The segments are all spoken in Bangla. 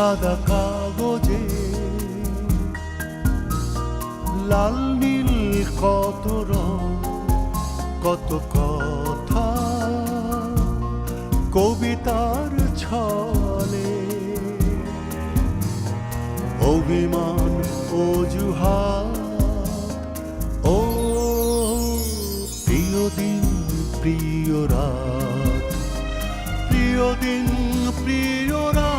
সাদা কাগজে লাল নীল কত রং, কত কথা কবিতার ছলে, অভিমান অজুহাত। ও প্রিয় দিন প্রিয় রাত, প্রিয় দিন প্রিয় রাত।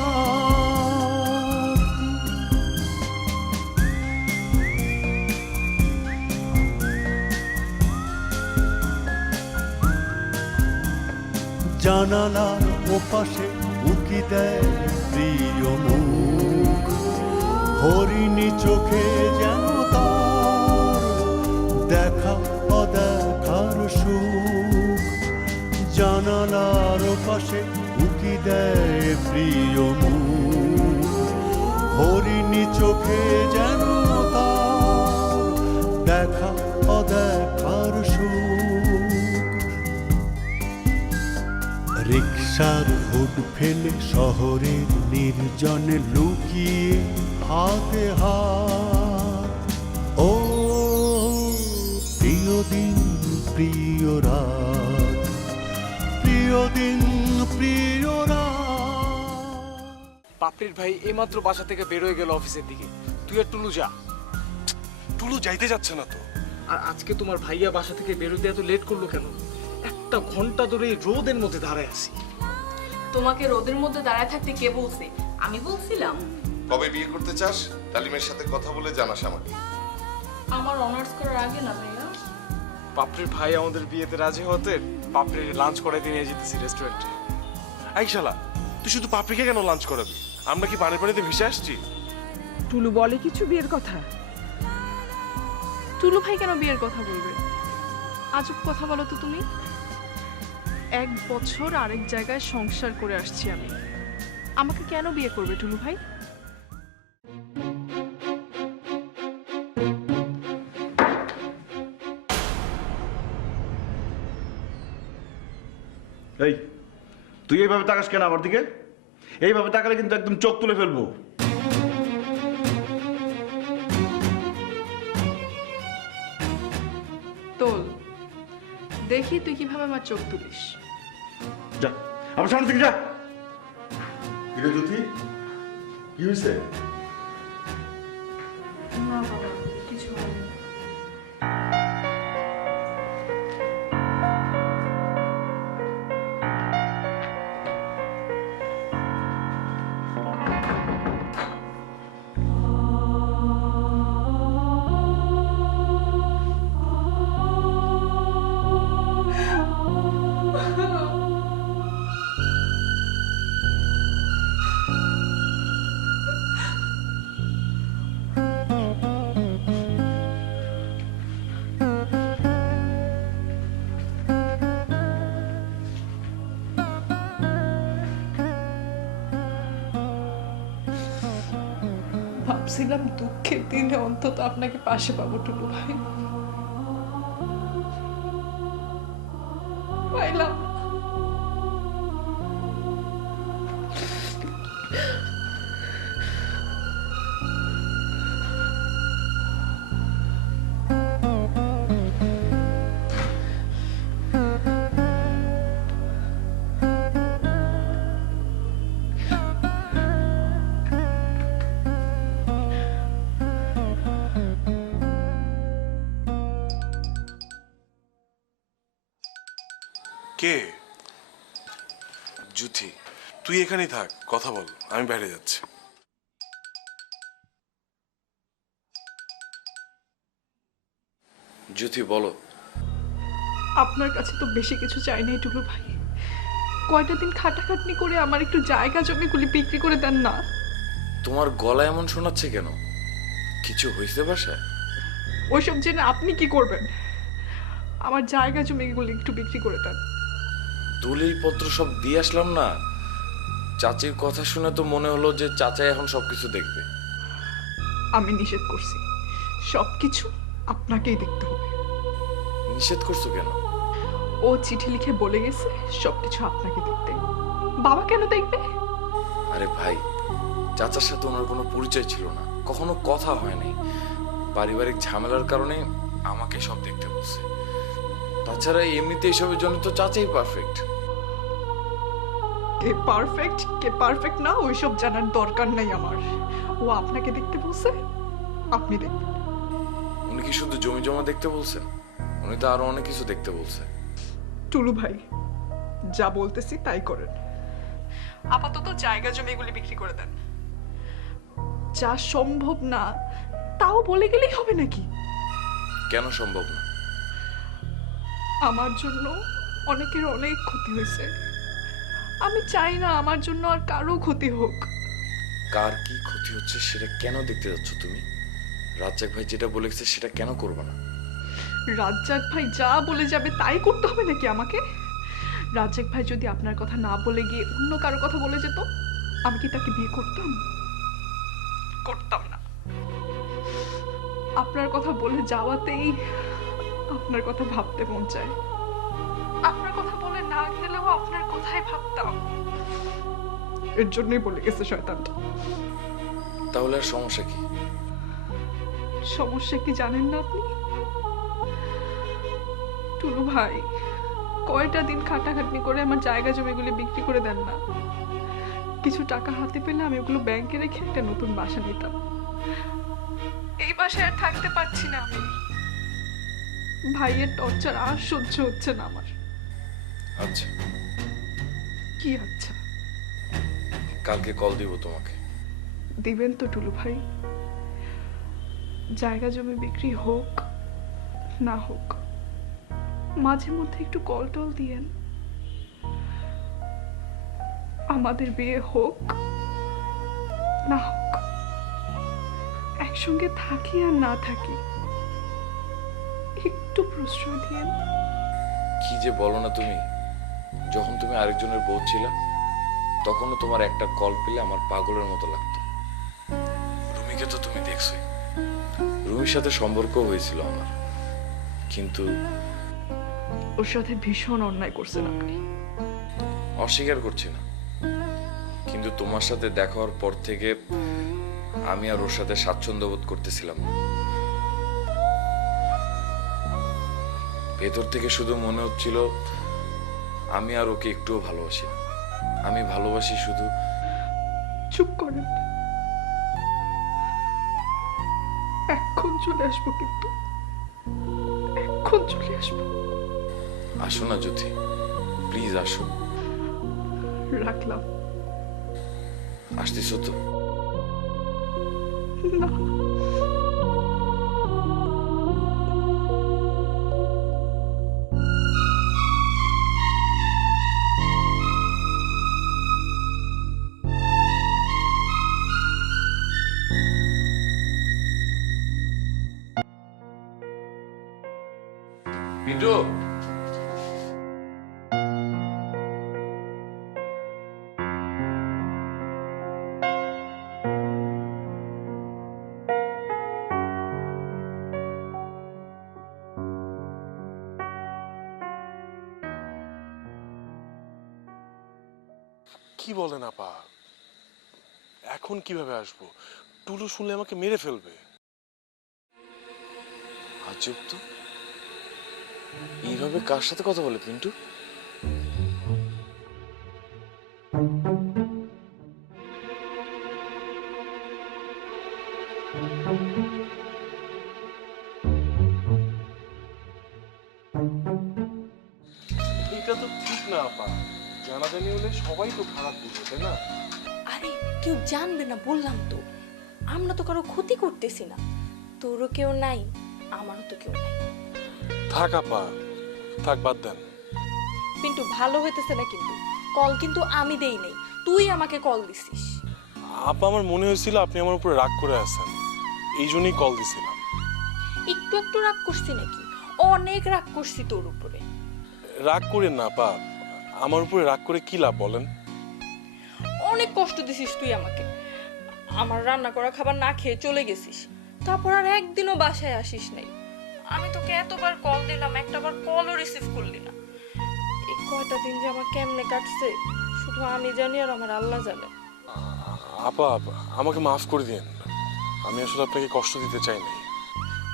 জানালার ওপাশে উকি দেয় প্রিয় মুখ, হরিণী চোখে যেন তার দেখা অদেখার সুখ। জানালার ওপাশে উকি দেয় প্রিয় মুখ, হরিণী চোখে যেন তার দেখা অদেখার সুখ। রিকশার হুড ফেলে শহরের নির্জনে লুকিয়ে হাতে হাত। ও প্রিয় দিন প্রিয় রাত, প্রিয় দিন প্রিয় রাত। পাপড়ির ভাই এইমাত্র বাসা থেকে বের হয়ে গেল অফিসের দিকে। তুই আর টুলু যা। টুলু যাইতে যাচ্ছে না তো। আর আজকে তোমার ভাইয়া বাসা থেকে বেরোতে এত লেট করলো কেন? একটা ঘন্টা ধরে রোদের মধ্যে দাঁড়ায় আছি। তোমাকে রোদের মধ্যে দাঁড়ায় থাকতে কে বলছে? আমি বলছিলাম। কবে বিয়ে করতে চাস তালিমের সাথে কথা বলে জানাস আমাকে। আমার অনার্স করার আগে না ভাইয়া। পাপড়ির ভাই আমাদের বিয়েতে রাজি হতে পাপড়ির লাঞ্চ করাইতে নিয়ে যেতেছি রেস্টুরেন্টে। এই শালা, তুই শুধু পাপড়িকে কেন লাঞ্চ করাবি? আমরা কি পানিতে ভেসে আসছি? টুলু বলে কিছু বিয়ের কথা? টুলু ভাই কেন বিয়ের কথা বলবে? আজব কথা বলো তো তুমি। 1 বছর আরেক জায়গায় সংসার করে আসছি আমি, আমাকে কেন বিয়ে করবে টুলু ভাই? এই তুই এইভাবে তাকাস কেন আমার দিকে? এইভাবে তাকালে কিন্তু একদম চোখ তুলে ফেলবো। তোল, দেখি তুই কিভাবে আমার চোখ তুলিস। যা আমার সামনে থেকে যা। কিরে জ্যোতি, কি হয়েছে? না বাবা, কিছু হয়নি। ভাবছিলাম দুঃখের দিনে অন্তত আপনাকে পাশে পাবো টুলু ভাই, পাইলাম না। কে? জুথি, তুই এখানেই থাক, কথা বল, আমি বাইরে যাচ্ছি। জুথি বলো। আপনার কাছে তো বেশি কিছু চাই নাই টুলু ভাই, কয়টা দিন খাটাখাটনি করে আমার একটু জায়গা জমিগুলি বিক্রি করে দেন না। তোমার গলা এমন শোনাচ্ছে কেন? কিছু হয়েছে বাসায়? ওইসব জেনে আপনি কি করবেন? আমার জায়গা জমিগুলি একটু বিক্রি করে দেন। দলিল পত্র সব দিয়ে আসলাম না। চাচির কথা শুনে তো মনে হলো যে চাচা এখন সবকিছু দেখবে। আমি নিষেধ করছি, সবকিছু আপনাকেই দেখতে হবে। নিষেধ করছো কেন? ও চিঠি লিখে বলে গেছে সবকিছু আপনাকে দেখতে। বাবা কেন দেখবে? আরে ভাই, চাচার সাথে ওনার কোনো পরিচয় ছিল না, কখনো কথা হয় নাই। পারিবারিক ঝামেলার কারণে আমাকে সব দেখতে বলছে। তাছাড়া এমনিতে এসবের জন্য তো চাচাই পারফেক্ট। কে পারফেক্ট না ওইসব জানার দরকার নাই আমার। ও আপনাকে দেখতে বলছে, আপনি দেখবেন। উনি কি শুধু জমি জমা দেখতে বলছেন? উনি তো আরো অনেক কিছু দেখতে বলছে। টুলু ভাই, যা বলতেছি তাই করেন। আপাতত জায়গা জমিগুলি বিক্রি করে দেন। যা সম্ভব না তাও বলে গেলেই হবে নাকি? কেন সম্ভব না? আমার জন্য অনেকের অনেক ক্ষতি হয়েছে। আমি চাই না আমার জন্য আর কারো ক্ষতি হোক। কার কি ক্ষতি হচ্ছে সেটা কেন দেখতে যাচ্ছ তুমি? রাজ্জাক ভাই যেটা বলেছে সেটা কেন করবে না? রাজ্জাক ভাই যা বলে যাবে তাই করতে হবে নাকি আমাকে? রাজ্জাক ভাই যদি আপনার কথা না বলে গিয়ে অন্য কারো কথা বলে যেত, আমি কি তাকে বিয়ে করতাম? করতাম না। আপনার কথা বলে যাওয়াতেই আপনার কথা ভাবতে মন চায়। আপনার কথা বলে না গেলেও আপনার কথাই ভাবতাম। এর জন্যই বলে গেছে শয়তানটা। তাহলে আর সমস্যা কি? সমস্যা কি জানেন না আপনি? টুলু ভাই কয়টা দিন খাটাখাটনি করে আমার জায়গা জমিগুলি বিক্রি করে দেন না। কিছু টাকা হাতে পেলে আমি ওগুলো ব্যাংকে রেখে একটা নতুন বাসা নিতাম। এই বাসায় আর থাকতে পারছি না আমি। ভাইয়ের টর্চার আর সহ্য হচ্ছে না আমার। আচ্ছা, কি আচ্ছা? কালকে কল দিব তোমাকে। দিবেন তো টুলু ভাই? জায়গা জমি বিক্রি হোক না হোক, মাঝে মধ্যে একটু কল টল দিয়েন। আমাদের বিয়ে হোক না হোক, একসঙ্গে থাকি আর না থাকি, একটু প্রশ্রয় দিয়েন। কি যে বলো না তুমি! যখন তুমি আরেকজনের বউ ছিলা তখনও তোমার একটা কল পেলে আমার পাগলের মতো লাগতো। রুমিকে তো তুমি দেখছোই, রুমির সাথে সম্পর্ক হয়েছিল আমার, কিন্তু ওর সাথে ভীষণ অন্যায় করছেন আপনি। অস্বীকার করছি না, কিন্তু তোমার সাথে দেখা হওয়ার পর থেকে আমি আর ওর সাথে স্বাচ্ছন্দ্য বোধ করতেছিলাম না। ভেতর থেকে শুধু মনে হচ্ছিল আমি আর ওকে একটুও ভালোবাসি না। আমি ভালোবাসি শুধু। চুপ করেন, এখন চলে আসবো, কিন্তু এখন চলে আসবো। আসো না জ্যোতি, প্লিজ আসো। রাখলাম। আসতেছো তো? না, পিন্টু, কি বলেন আপা? এখন কিভাবে আসবো? টুলু শুনলে আমাকে মেরে ফেলবে। আজব তো, এইভাবে কার সাথে কথা বলে পিন্টু? এটা তো ঠিক না আপা, জানাজানি হলে সবাই তো খারাপ বুঝবে, তাই না? আরে কেউ জানবে না বললাম তো। আমরা তো কারো ক্ষতি করতেছি না। তোরও কেউ নাই, আমারও তো কেউ নাই। থাক আপা, থাক, বাদ দেন। পিন্টু ভালো হইতেছে না কিন্তু। কল কিন্তু আমি দেই নাই, তুই আমাকে কল দিছিস। আপা, আমার মনে হয়েছিল আপনি আমার উপরে রাগ করে আছেন, এই জন্যই কল দিছিলাম। একটু একটু রাগ করছি নাকি? অনেক রাগ করছি তোর উপরে। রাগ করেন না আপা, আমার উপরে রাগ করে কি লাভ বলেন? অনেক কষ্ট দিছিস তুই আমাকে। আমার রান্না করা খাবার না খেয়ে চলে গেছিস, তারপর আর একদিনও বাসায় আসিস নাই। আমি তোকে এতবার কল দিলাম, একটাবার কলও রিসিভ করলি না। এই কয়টা দিন যে আমার কেমনে কাটছে শুধু আমি জানি আর আমার আল্লাহ জানে। আপা আপা, আমাকে মাফ করে দিন। আমি আসলে আপনাকে কষ্ট দিতে চাই নাই।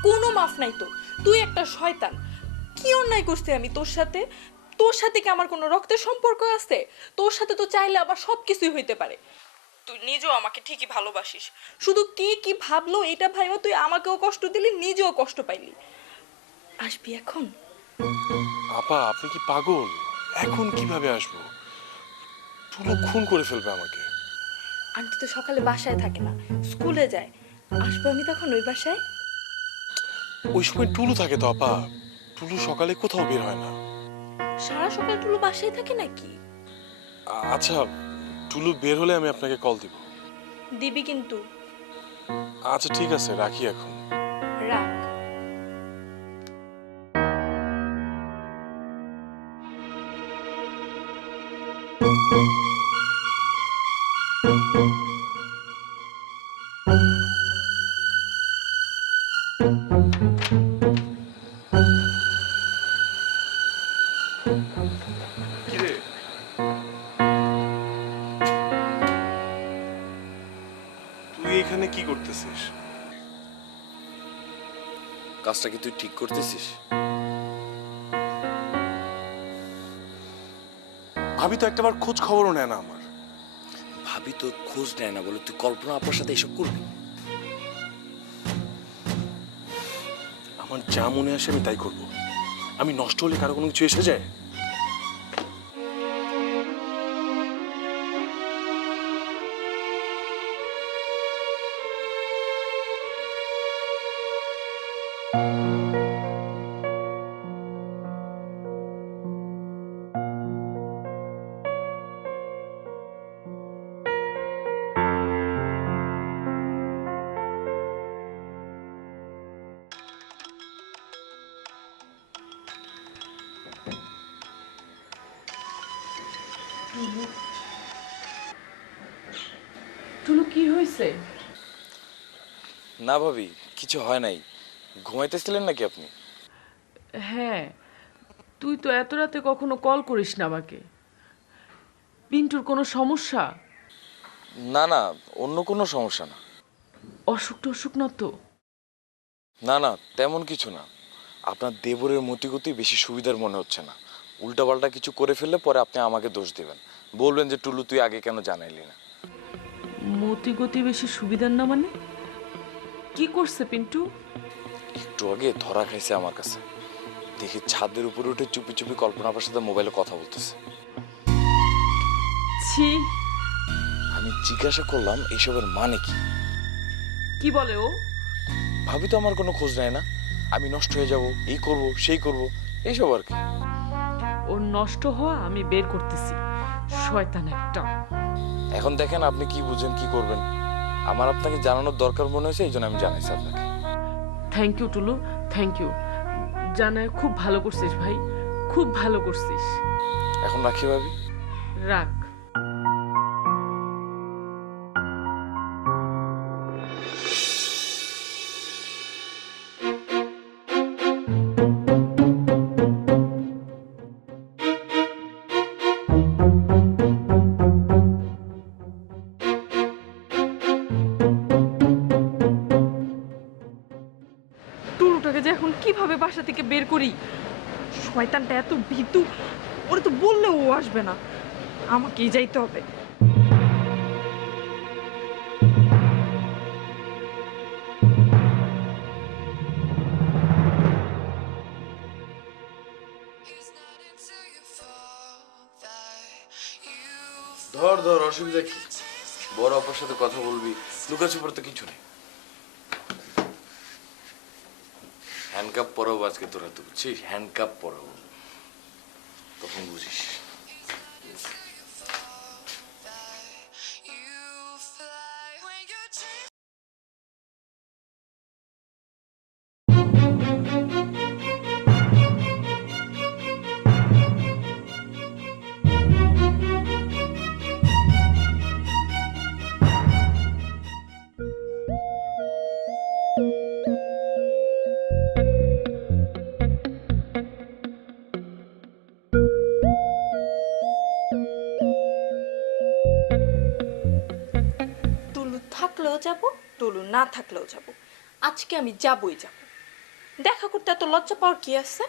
কোনো মাফ নাই তো, তুই একটা শয়তান। কি অন্যায় করছি আমি তোর সাথে? তোর সাথে কি আমার কোনো রক্তের সম্পর্ক আছে? তোর সাথে তো চাইলে আবার সব কিছুই হইতে পারে। তুই নিজেও আমাকে ঠিকই ভালোবাসিস, শুধু কে কি ভাবলো এটা ভাইবা তুই আমাকেও কষ্ট দিলি, নিজেও কষ্ট পাইলি। আসবি এখন? আপা আপনি কি পাগল? এখন কিভাবে আসবো? টুলু খুন করে ফেলবে আমাকে। আন্টি তো সকালে বাসায় থাকে না, স্কুলে যায়। আসবো আমি তখন ওই বাসায়। ওই সময় টুলু থাকে তো আপা। টুলু সকালে কোথাও বের হয় না। সারা সকাল টুলু বাসায় থাকে নাকি? আচ্ছা, টুলু বের হলে আমি আপনাকে কল দিব। দিবি কিন্তু। আচ্ছা ঠিক আছে, রাখি এখন। রাখ। কিরে, তুই এখানে কি করতেছিস? কাজটা কি তুই ঠিক করতেছিস? ভাবি তো একটাবার খোঁজ খবরও নেয় না আমার। ভাবি তোর খোঁজ নেয় না বলে তুই কল্পনা আপার সাথে এসব করবি? আমার যা মনে আসে আমি তাই করব। আমি নষ্ট হলে কারো কোনো কিছু এসে যায়? টুলু কি হয়েছে? না ভাবি, কিছু হয় নাই। ঘুমাইতেছিলেন নাকি আপনি? হ্যাঁ, তুই তো এত রাতে কখনো কল করিস না আমাকে। পিন্টুর কোনো সমস্যা? না না, অন্য কোনো সমস্যা না। অসুখ টসুখ না তো? না না, তেমন কিছু না। আপনার দেবরের মতিগতি বেশি সুবিধার মনে হচ্ছে না। উল্টাপাল্টা কিছু করে ফেললে পরে আপনি আমাকে দোষ দিবেন, বলবেন যে টুলু তুই আগে কেন জানাইলি না। মতি গতি বেশি সুবিধার না মানে? কি করছে পিন্টু? একটু আগে ধরা খাইছে আমার কাছে। দেখি ছাদের উপরে উঠে চুপি চুপি কল্পনা আপার সাথে মোবাইলে কথা বলতেছে। ছি! আমি জিজ্ঞাসা করলাম এইসবের মানে কি। কি বলে ও? ভাবি তো আমার কোনো খোঁজ নেয় না। আমি নষ্ট হয়ে যাব, এই করব সেই করব, এইসব আর কি। ওর নষ্ট হওয়া আমি বের করতেছি। শয়তান একটা। এখন দেখেন আপনি কি বুঝেন, কি করবেন। আমার আপনাকে জানানোর দরকার মনে হয়েছে, এই জন্য আমি জানাইছি আপনাকে। Thank you Tulu, thank you. জানায় খুব ভালো করছিস ভাই, খুব ভালো করছিস। এখন রাখি ভাবি। রাখ। টুলুটাকে যে এখন কিভাবে বাসা থেকে বের করি? শয়তানটা এত ভীতু, ওরে তো বললেও ও আসবে না। আমাকেই যাইতে হবে। ধর ধর, অসুবিধা কি? বড় অপার সাথে কথা বলবি, লুকাছুপার তো কিছু নেই। হ্যান্ডকাপ পরাবো আজকে তোরা, তো বুঝছিস? হ্যান্ডকাপ পরাবো, তখন বুঝিস। না থাকলেও যাব, আজকে আমি যাবই যাব। দেখা করতে এত লজ্জা পাওয়ার কি আছে?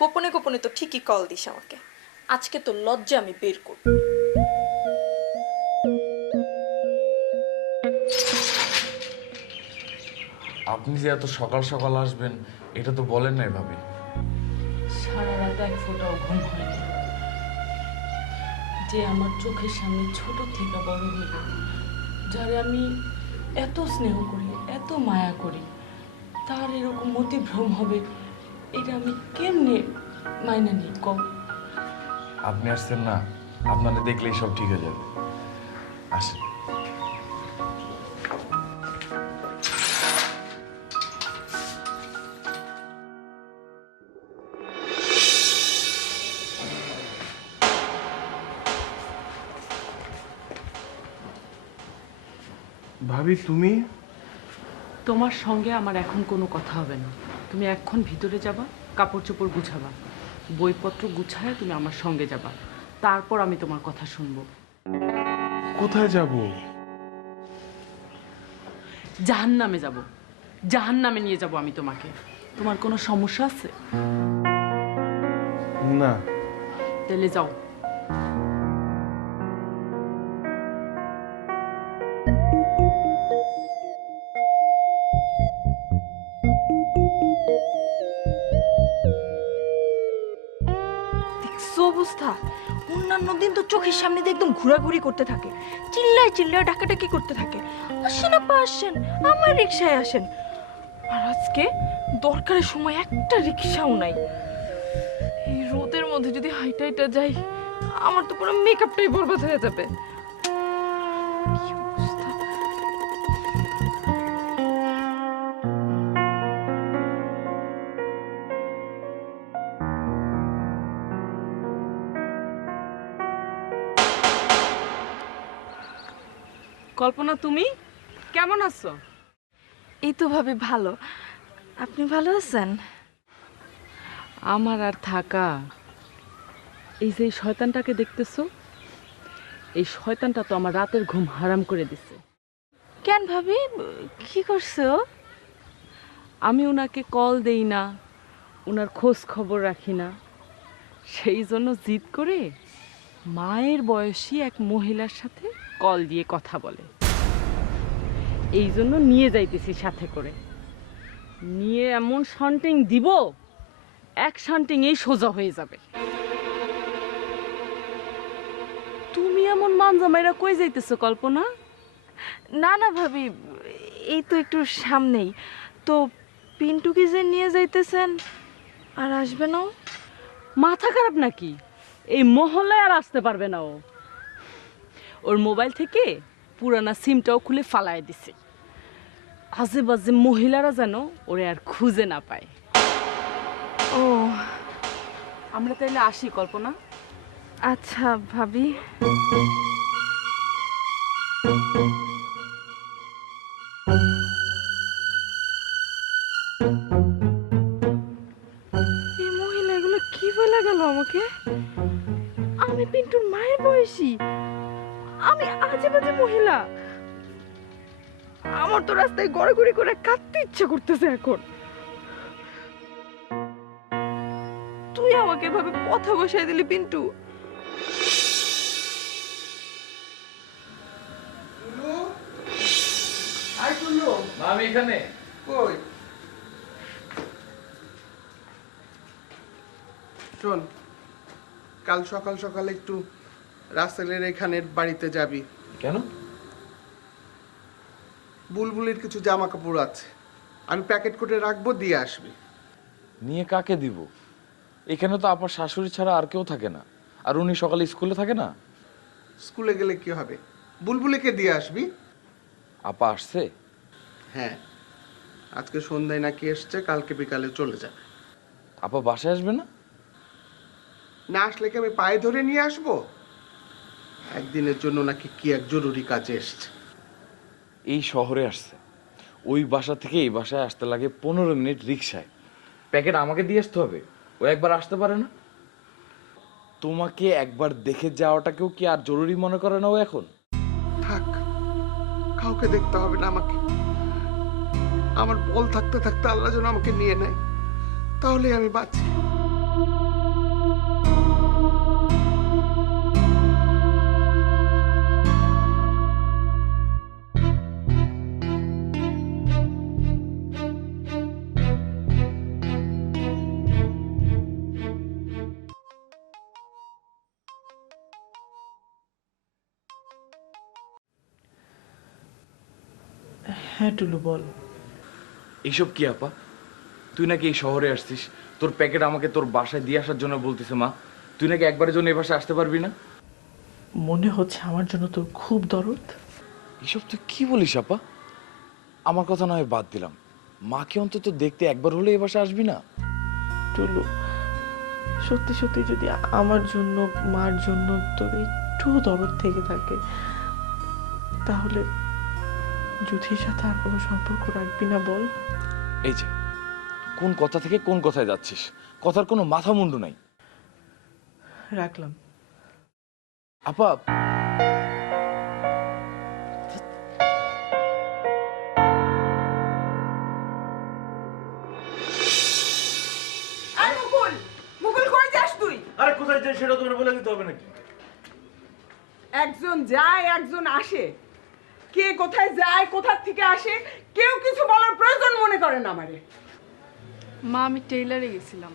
গোপনে গোপনে তো ঠিকই কল দিস আমাকে, আজকে তো লজ্জা আমি বের করব। আপনি যে এত সকাল সকাল আসবেন এটা তো বলেন নাই ভাবি। সারা রাত এক ফোঁটাও ঘুম হয়নি। যে আমার চোখের সামনে ছোট থেকে বড় হইল, যারে আমি এত স্নেহ করি, এত মায়া করি, তার এরকম মতিভ্রম হবে এটা আমি কেমনে মাইনা নিই কম? আপনি আসছেন না, আপনাদের দেখলেই সব ঠিক হয়ে যাবে। আসেন। ভাবি তুমি? তোমার সঙ্গে আমার এখন কোনো কথা হবে না। তুমি এখন ভিতরে যাবা, কাপড় চোপড় গুছাবা, বইপত্র গুছায় তুমি আমার সঙ্গে যাবা, তারপর আমি তোমার কথা শুনবো। কোথায় যাব? জাহান্নামে যাব, জাহান্নামে নিয়ে যাব আমি তোমাকে। তোমার কোনো সমস্যা আছে? না। তাহলে যাও। দেখছো অবস্থা? অন্যান্য দিন তো চোখের সামনে দিয়ে একদম ঘোরাঘুরি করতে থাকে, চিল্লায় চিল্লায় ডাকাডাকি করতে থাকে, আসেন আপা আসেন, আমার রিক্সায় আসেন। আর আজকে দরকারের সময় একটা রিক্সাও নাই। এই রোদের মধ্যে যদি হাইটা হাইটা যাই, আমার তো পুরো মেকআপটাই বরবাদ হয়ে যাবে। কি অবস্থা! কল্পনা, তুমি কেমন আছো? এই তো ভাবে ভালো, আপনি ভালো আছেন? আমার আর থাকা, এই যে শয়তানটাকে দেখতেছো, এই শয়তানটা তো আমার রাতের ঘুম হারাম করে দিছে। কেন ভাবি, কি করছো? আমি ওনাকে কল দেই না, ওনার খোঁজ খবর রাখি না, সেই জন্য জিদ করে মায়ের বয়সী এক মহিলার সাথে কল দিয়ে কথা বলে। এই জন্য নিয়ে যাইতেছি সাথে করে, নিয়ে এমন শান্টিং দিব, এক শান্টিং এই সোজা হয়ে যাবে। তুমি এমন মানজামাইরা কই যাইতেছো কল্পনা? না না ভাবি, এই তো একটু সামনেই তো। পিন্টুকে যে নিয়ে যাইতেছেন, আর আসবে না? মাথা খারাপ নাকি? এই মহল্লায় আর আসতে পারবে না ও। ওর মোবাইল থেকে পুরানা সিমটাও খুলে ফালায় দিছে। আজে বাজে মহিলারা যেন ওরে আর খুঁজে না পায়। ও আমরা তাইলে আসি কল্পনা। আচ্ছা ভাবি। এই মহিলা এগুলো কি বলে গেল আমাকে? আমি পিন্টুর মায়ের বয়সী, আমি আজে বাজে মহিলা। আমার তো রাস্তায় গড়াগড়ি করে কাঁদতে ইচ্ছা করতেছে এখন। তুই আমাকে এভাবে কথা বসাই দিলি পিন্টু। আমি এখানে। কই শোন, কাল সকাল সকাল একটু রাসেলের এখানের বাড়িতে যাবি। কেন? বুলবুলির কিছু জামা কাপড় আছে, আমি প্যাকেট করে রাখবো, দিয়ে আসবি। নিয়ে কাকে দিব? এখানে তো আপনার শাশুড়ি ছাড়া আর কেউ থাকে না, আর উনি সকালে স্কুলে থাকে না। স্কুলে গেলে কি হবে, বুলবুলিকে দিয়ে আসবি। আপা আসছে? হ্যাঁ, আজকে সন্ধ্যায় নাকি এসছে, কালকে বিকালে চলে যাবে। আপা বাসায় আসবে না? না আসলে কি আমি পায়ে ধরে নিয়ে আসবো? একদিনের জন্য নাকি কি এক জরুরি কাজে এসছে। এই শহরে আসছে, ওই বাসা থেকে এই বাসায় আসতে লাগে 15 মিনিট রিক্সায়। প্যাকেট আমাকে দিয়ে আসতে হবে, ও একবার আসতে পারে না? তোমাকে একবার দেখে যাওয়াটাকেও কি আর জরুরি মনে করে না ও এখন? থাক, কাউকে দেখতে হবে না আমাকে, আমার বল থাকতে থাকতে আল্লাহ যেন আমাকে নিয়ে নেয়, তাহলে আমি বাঁচি। হ্যাঁ টুলু বল। এইসব কি আপা? তুই নাকি এই শহরে আসছিস, তোর প্যাকেট আমাকে তোর বাসায় দিয়ে আসার জন্য বলতেছে মা। তুই নাকি একবারের জন্য এই বাসায় আসতে পারবি না? মনে হচ্ছে আমার জন্য তোর খুব দরদ। এসব তুই কি বলিস আপা? আমার কথা নয় বাদ দিলাম, মাকে অন্তত দেখতে একবার হলে এই বাসায় আসবি না? টুলু, সত্যি সত্যি যদি আমার জন্য মার জন্য তোর একটু দরদ থেকে থাকে, তাহলে যুথির সাথে আর কোনো সম্পর্ক রাখবি না বল? এই যে কোন কথা থেকে কোন কথায় যাচ্ছিস, কথার কোনো মাথা মুন্ডু নাই। রাখলাম। আপা আরে কোথায় যাই সেটা তোমার বলে দিতে হবে নাকি? একজন যায় একজন আসে, কে কোথায় যায় কোথা থেকে আসে কেউ কিছু বলার প্রয়োজন মনে করে না আমারে। মা আমি টেইলারে গেছিলাম।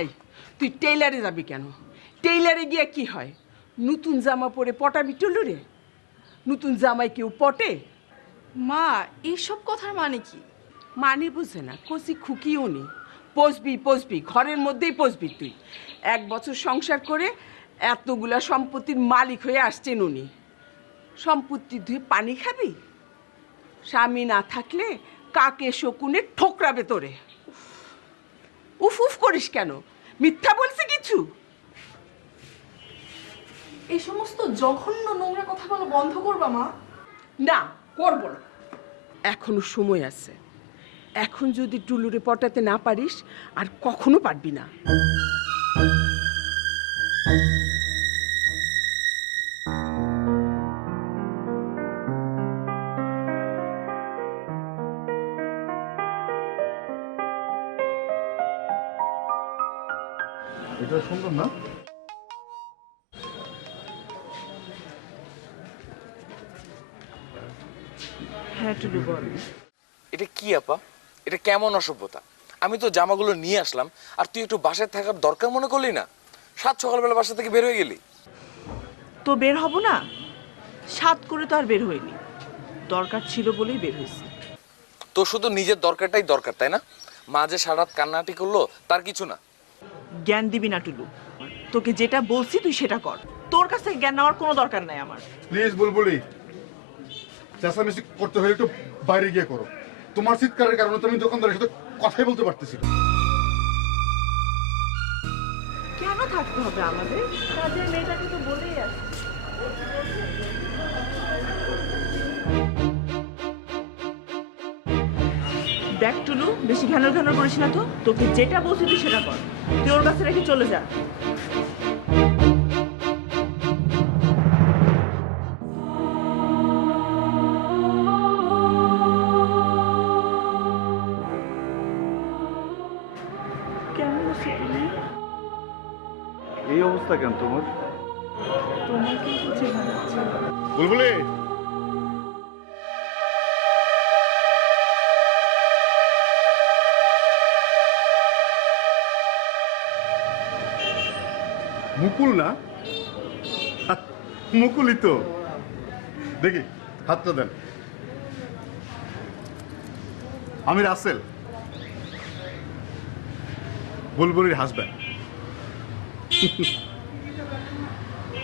এই তুই টেইলারে যাবি কেন? টেইলারে গিয়ে কি হয়? নতুন জামা পরে পটাবি টুলুরে? নতুন জামাই কেউ পটে? মা এইসব কথার মানে কি? মানে বুঝে না, কচি খুকিও নেই। পচবি পচবি, ঘরের মধ্যেই পচবি তুই। 1 বছর সংসার করে এতগুলা সম্পত্তির মালিক হয়ে আসছেন উনি। সম্পত্তি ধুয়ে পানি খাবি? স্বামী না থাকলে কাকে শকুনে ঠোকরাবে তোরে। উফ উফ করিস কেন? মিথ্যা বলছি কিছু? এই সমস্ত জঘন্য নোংরা কথা বলা বন্ধ করবা মা। না, করব না। এখনো সময় আছে। এখন যদি টুলুরে পটাতে না পারিস আর কখনো পারবি না। এটা সুন্দর না? হ্যাঁ টুলু বল। এটা কি আপা? এটা কেমন অসভ্যতা? আমি তো জামাগুলো নিয়ে আসলাম আর তুই একটু বাসায় থাকার দরকার মনে করলি না? সাত সকালবেলা বাসা থেকে বের হয়ে গেলি। তো বের হব না? সাত করে তো আর বের হইনি, দরকার ছিল বলেই বের হয়েছি। তো শুধু নিজের দরকারটাই দরকার, তাই না? মা যে সারা রাত কান্নাকাটি করলো তার কিছু না। জ্ঞান দিবি না টুলু, তোকে যেটা বলছি তুই সেটা কর। তোর কাছ থেকে জ্ঞান নেওয়ার কোনো দরকার নাই আমার। প্লিজ বুলবুলি, চেঁচামেচি করতে হলে একটু বাইরে গিয়ে করো। তোমার চিৎকারের কারণে তো আমি দোকানদারের সাথে কথাই বলতে পারতেছি না। কেন থাকতে হবে আমাদের? কাজের মেয়েটাকে তো বলেই আছে। দেখ টুলু, বেশি ঘ্যানর ঘ্যানর করিস না তো। তোকে যেটা বলছি তুই সেটা কর। তুই ওর কাছে রেখে চলে যা। কেমন আছো তুমি? এই অবস্থা কেন তোমার? তোমাকে বুঝে ভাবছি। বুলবুলি, মুকুল না? মুকুলই তো। দেখি হাতটা দেন। আমি রাসেল, বুলবুলির হাজব্যান্ড।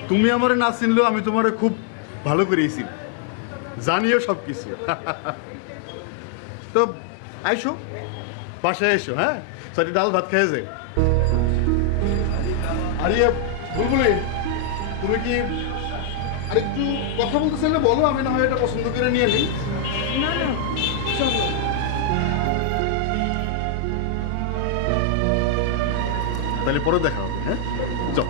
তুমি আমারে না চিনলেও আমি তোমারে খুব ভালো করেই চিনি, জানিও সব কিছু। তো আইসো, বাসায় এসো। হ্যাঁ, সাথে ডাল ভাত খেয়ে যায়। আরে বুলবুলি, তুমি কি আরেকটু কথা বলতে চাইলে বলো, আমি না হয় এটা পছন্দ করে নিয়ে নিই। না না, চলো। তাহলে পরে দেখা হবে। হ্যাঁ, চল।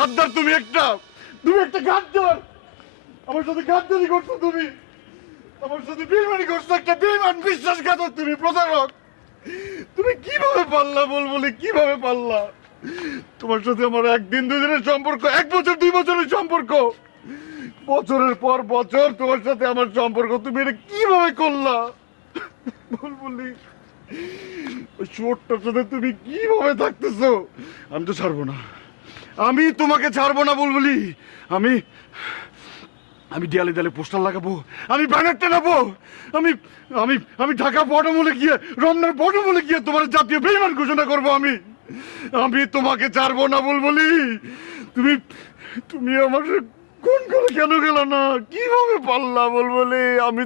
গাদ্দার তুমি একটা গাদ্দার। আমার সাথে গাদ্দারি করছো তুমি, আমার সাথে বেইমানি করছো, একটা বেইমান বিশ্বাসঘাতক তুমি, প্রতারক। তুমি কিভাবে পারলা বলবলি, কিভাবে পারলা? তোমার সাথে আমার একদিন দুদিনের সম্পর্ক, 1 বছর 2 বছরের সম্পর্ক, বছরের পর বছর তোমার সাথে আমার সম্পর্ক, তুমি এটা কিভাবে করলা বলবলি? ওই চোরটার সাথে তুমি কিভাবে থাকতেছো? আমি তো ছাড়বো না, আমি তোমাকে ছাড়বো না বলবলি। আমি আমি দেয়ালে দেয়ালে পোস্টার লাগাবো, আমি ব্যানার টানাবো, আমি আমি আমি ঢাকা বটমূলে গিয়ে, রমনার বটমূলে গিয়ে তোমার জাতীয় বেঈমান ঘোষণা করবো। আমি তোমাকে ছাড়বো না বলবলি। তুমি তুমি আমার কোন করে কেন গেল না, কিভাবে পারলা বলবলি? আমি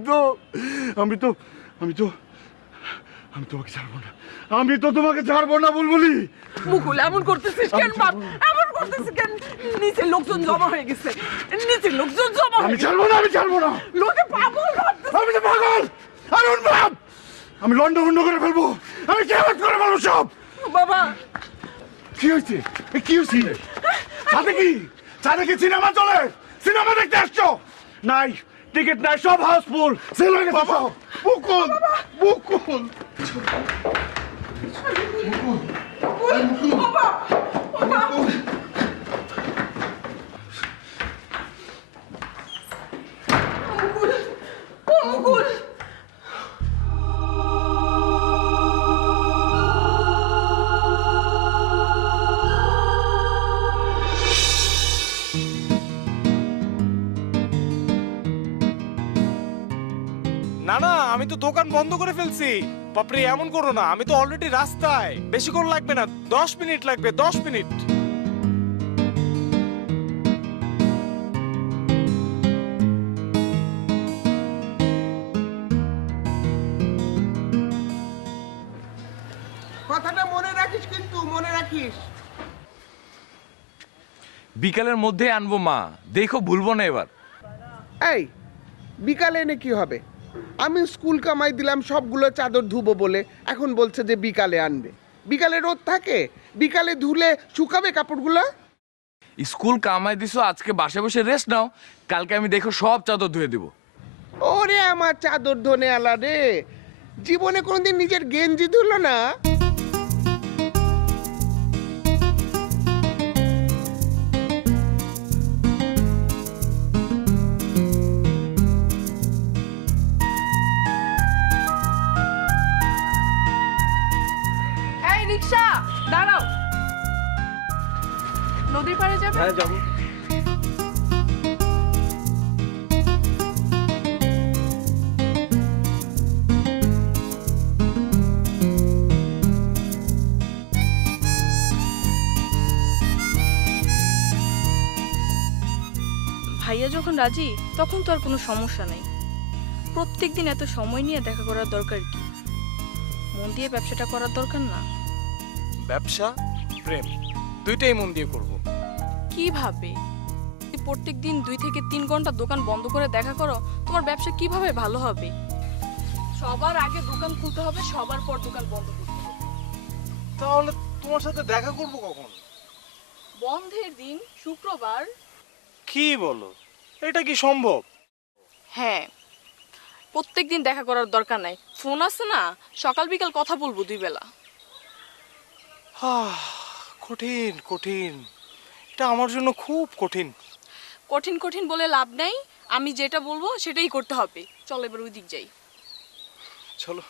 তোমাকে ছাড়বো না, আমি তো তোমাকে ছাড়বো না বলবলি। মুকুল এমন করতেছিস কেন বাপ? এমন করতেছিস কেন? নিচে লোকজন জমা হয়ে গেছে, নিচে লোকজন জমা হয়ে আমি গেছে। ছাড়বো না। লোকে পাগল ভাবতেছে। আমি তো পাগল, আমি লন্ডভন্ড করে ফেলবো, আমি কেমন করে ফেলবো সব। বাবা কি হয়েছে? কি হয়েছে? সাথে কি সিনেমা চলে? সিনেমা দেখতে আসছো? নাই, টিকিট নাই, সব হাউসফুল, সেল হয়ে গেছে সব। মুকুল, মুকুল, মুকুল না না, আমি তো দোকান বন্ধ করে ফেলছি। বাপরে এমন করো না, আমি তো অলরেডি রাস্তায়। বেশিক্ষণ লাগবে না, 10 মিনিট লাগবে, 10 মিনিট। কথাটা মনে রাখিস, কিন্তু মনে রাখিস। বিকালের মধ্যে আনবো মা, দেখো ভুলবো না এবার। এই বিকালে এনে কি হবে? আমি স্কুল কামাই দিলাম সবগুলো চাদর ধুবো বলে, এখন বলছে যে বিকালে আনবে। বিকালে রোদ থাকে, বিকালে ধুলে শুকাবে কাপড়গুলো। স্কুল কামাই দিছো, আজকে বাসায় বসে রেস্ট নাও, কালকে আমি দেখো সব চাদর ধুয়ে দিব। ওরে আমার চাদর ধনে আলা রে, জীবনে কোনোদিন নিজের গেঞ্জি ধুলো না। এই রিক্সা দাঁড়াও, নদীর পাড়ে যাবে? হ্যাঁ যাবো। ভাইয়া যখন রাজি তখন তো আর কোনো সমস্যা নেই। প্রত্যেকদিন এত সময় নিয়ে দেখা করার দরকার কি? মন দিয়ে ব্যবসাটা করার দরকার না? ব্যবসা, প্রেম, দুইটাই মন দিয়ে করব। কিভাবে? প্রত্যেকদিন 2 থেকে 3 ঘন্টা দোকান বন্ধ করে দেখা করো, তোমার ব্যবসা কিভাবে ভালো হবে? সবার আগে দোকান খুলতে হবে, সবার পর দোকান বন্ধ করতে হবে। তাহলে তোমার সাথে দেখা করব কখন? বন্ধের দিন শুক্রবার। কি বলো, এটা কি সম্ভব? হ্যাঁ, প্রত্যেকদিন দেখা করার দরকার নাই, ফোন আছে না, সকাল বিকাল কথা বলবো 2 বেলা। কঠিন কঠিন, এটা আমার জন্য খুব কঠিন। কঠিন কঠিন বলে লাভ নাই, আমি যেটা বলবো সেটাই করতে হবে। চল এবার ওই দিক যাই। চলো।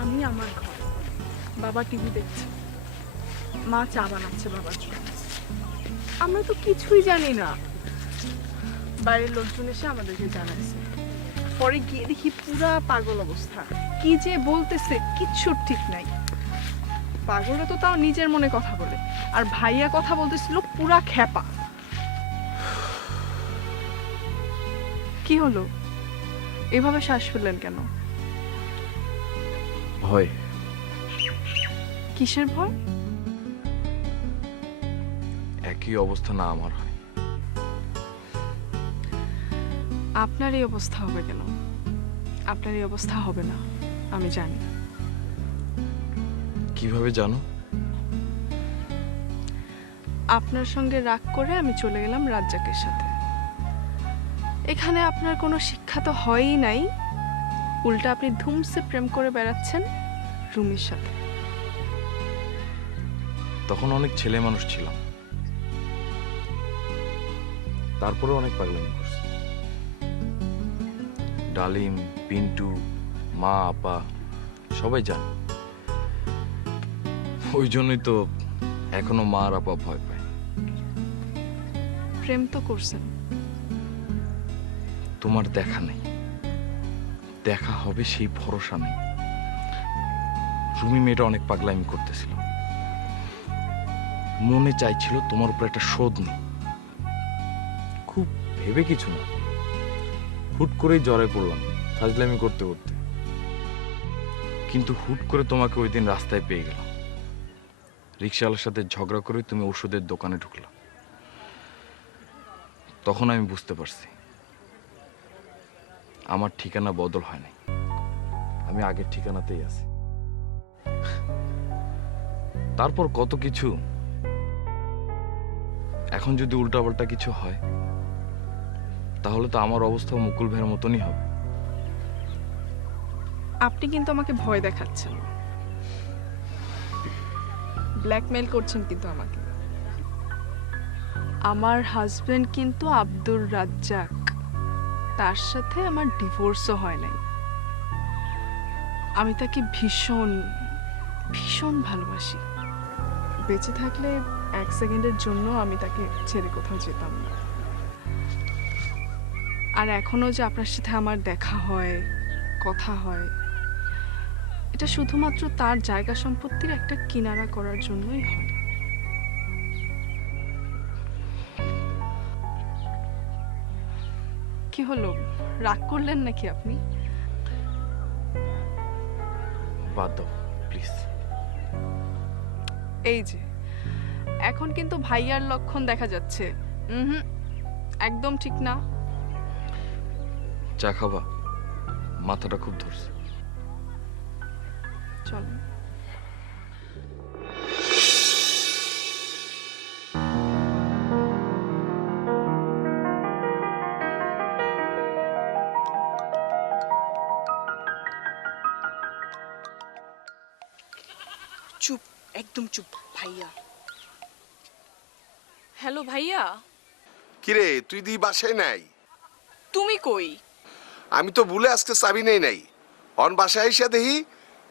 আমি আমার ঘর, বাবা টিভি দেখছে, মা চা বানাচ্ছে বাবার জন্য। আমরা তো কিছুই জানি না। বাইরের লোকজন এসে আমাদেরকে জানাইছে, পরে গিয়ে দেখি পুরা পাগল অবস্থা। কি যে বলতেছে কিচ্ছু ঠিক নাই। পাগলে তো তাও নিজের মনে কথা বলে, আর ভাইয়া কথা বলতেছিল পুরা খ্যাপা। কি হলো, এভাবে শ্বাস ফেললেন কেন? ভয়। কিসের ভয়? একই অবস্থা না আমার হয়। আপনার এই অবস্থা হবে কেন? আপনার এই অবস্থা হবে না, আমি জানি। কিভাবে জানো? আপনার সঙ্গে রাগ করে আমি চলে গেলাম রাজ্জাকের সাথে। এখানে আপনার কোনো শিক্ষা তো হয়ই নাই, উল্টা আপনি ধুমসে প্রেম করে বেড়াচ্ছেন রুমির সাথে। তখন অনেক ছেলে মানুষ ছিলাম, তারপরে অনেক পাগলামি করছি। ডালিম, পিন্টু, মা, আপা সবাই জানে। ওই জন্যই তো এখনো মা আর আপা ভয় পায়। প্রেম তো করছেন। তোমার দেখা নেই, দেখা হবে সেই ভরসা নেই। রুমি মেয়েটা অনেক পাগলামি করতেছিল, মনে চাইছিল তোমার উপর একটা শোধ নেই। খুব ভেবে কিছু না, হুট করেই জ্বরে পড়লাম ফাজলামি করতে করতে। কিন্তু হুট করে তোমাকে ওই দিন রাস্তায় পেয়ে গেলাম। রিক্সাওয়ালার সাথে ঝগড়া করে তুমি ওষুধের দোকানে ঢুকলা। তখন আমি বুঝতে পারছি আমার ঠিকানা বদল হয়নি, আমি আগের ঠিকানাতেই আছি। তারপর কত কিছু। এখন যদি উল্টাপাল্টা কিছু হয় তাহলে তো আমার অবস্থা মুকুল ভাইয়ের মতনই হবে। আপনি কিন্তু আমাকে ভয় দেখাচ্ছেন, ব্ল্যাকমেল করছেন কিন্তু আমাকে। আমার হাজবেন্ড কিন্তু আব্দুর রাজ্জাক, তার সাথে আমার ডিভোর্সও হয় নাই। আমি তাকে ভীষণ ভীষণ ভালোবাসি। বেঁচে থাকলে এক সেকেন্ডের জন্য আমি তাকে ছেড়ে কোথাও যেতাম না। আর এখনো যে আপনার সাথে আমার দেখা হয়, কথা হয়, এটা শুধুমাত্র তার জায়গা সম্পত্তির একটা কিনারা করার জন্যই হয়। কি হলো, রাগ করলেন নাকি আপনি? বাদ দাও প্লিজ। এই যে এখন কিন্তু ভাইয়ার লক্ষণ দেখা যাচ্ছে। একদম ঠিক না। চা খাবা? মাথাটা খুব ধরছে। চলো। চুপ, একদম চুপ। ভাইয়া। হ্যালো ভাইয়া, কিরে তুই দি বাসায় নাই? তুমি কই? আমি তো ভুলে আজকে চাবি নেই নাই। অন বাসায় এসে দেখি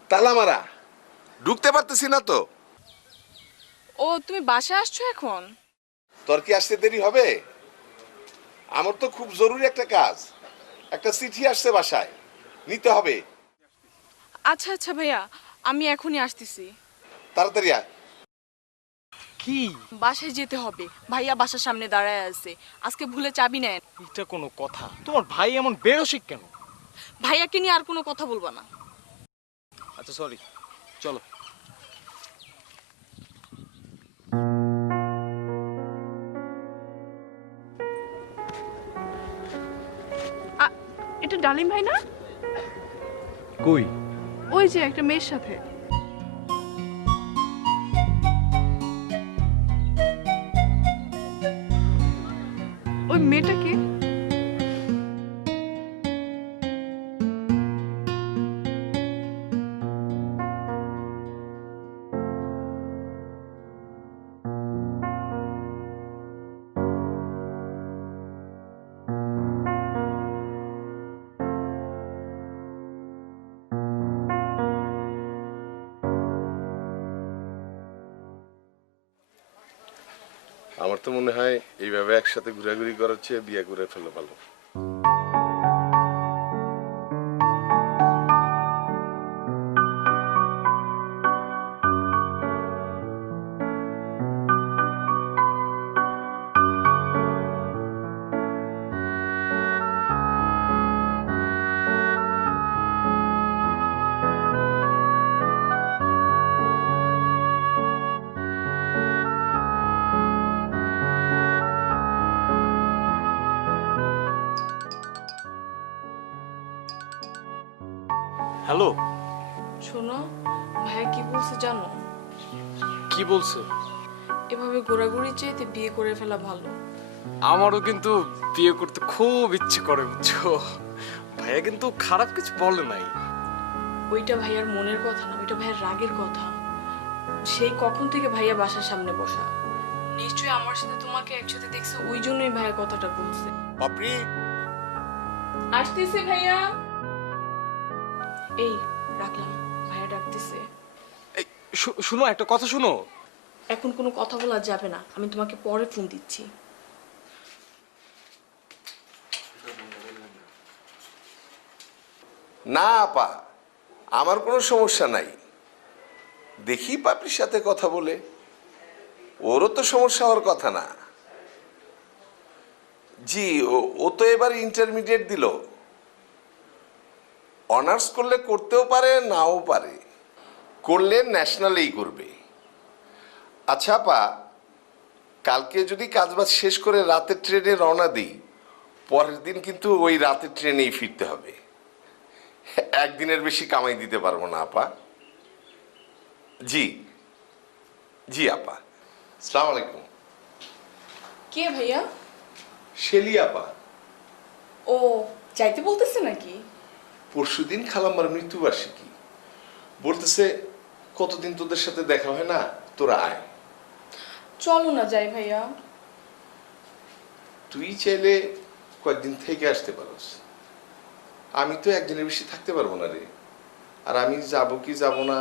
তালা মারা, ঢুকতে পারতেছি না তো। ও তুমি বাসায় আসছো এখন? তোর কি আসতে দেরি হবে? আমার তো খুব জরুরি একটা কাজ, একটা চিঠি আসছে বাসায়, নিতে হবে। আচ্ছা আচ্ছা ভাইয়া, আমি এখনই আসতেছি। তাড়াতাড়ি আয়। কি বাসায় যেতে হবে, ভাইয়া বাসার সামনে দাঁড়ায় আছে। আজকে ভুলে চাবি নেন। এটা কোনো কথা? তোমার ভাই এমন বেরসিক কেন? ভাইয়াকে নিয়ে আর কোনো কথা বলবা না। আচ্ছা সরি, চলো। এটা ডালিম ভাই না? কই? ওই যে একটা মেয়ের সাথে। ওই মেয়েটা কে? আমার তো মনে হয় এইভাবে একসাথে ঘোরাঘুরি করার চেয়ে বিয়ে করে ফেলে ভালো। হ্যালো, শোনো, ভাইয়া কি বলছে জানো? কি বলছে? এভাবে ঘোরাঘুরি চাইতে বিয়ে করে ফেলা ভালো। আমারও কিন্তু বিয়ে করতে খুব ইচ্ছে করে, বুঝছো? ভাইয়া কিন্তু খারাপ কিছু বলে নাই। ওইটা ভাইয়ার মনের কথা না, ওইটা ভাইয়ার রাগের কথা। সেই কখন থেকে ভাইয়া বাসার সামনে বসা, নিশ্চয়ই আমার সাথে তোমাকে একসাথে দেখছে, ওই জন্যই ভাইয়া কথাটা বলছে। পাপড়ি, আসতেছে ভাইয়া। এই রাখলাম, ভাইয়া ডাকতেছে। এই শুনো, একটা কথা শুনো। এখন কোনো কথা বলা যাবে না, আমি তোমাকে পরে ফোন দিচ্ছি। না আপা, আমার কোনো সমস্যা নাই। দেখি পাপড়ির সাথে কথা বলে, ওরও তো সমস্যা হওয়ার কথা না। জি, ও তো এবার ইন্টারমিডিয়েট দিল। অনার্স করলে করতেও পারে, নাও পারে। করলে ন্যাশনালেই করবে। আচ্ছা আপা, কালকে যদি কাজবাজ শেষ করে রাতের ট্রেনে রওনা দিই, পরের দিন কিন্তু ওই রাতের ট্রেনেই ফিরতে হবে। একদিনের বেশি কামাই দিতে পারবো না আপা। জি জি আপা, আসসালামু আলাইকুম। কে ভাইয়া? শেলি আপা। ও যাইতে বলতেছে নাকি? পরশুদিন খালাম্মার মৃত্যুবার্ষিকী, বলতেছে কতদিন তোদের সাথে দেখা হয় না, তোরা আয়। চলো না যাই ভাইয়া। তুই চাইলে কয়েকদিন থেকে আসতে পারোস। আমি তো একদিনের বেশি থাকতে পারবো না রে। আর আমি যাব কি যাব না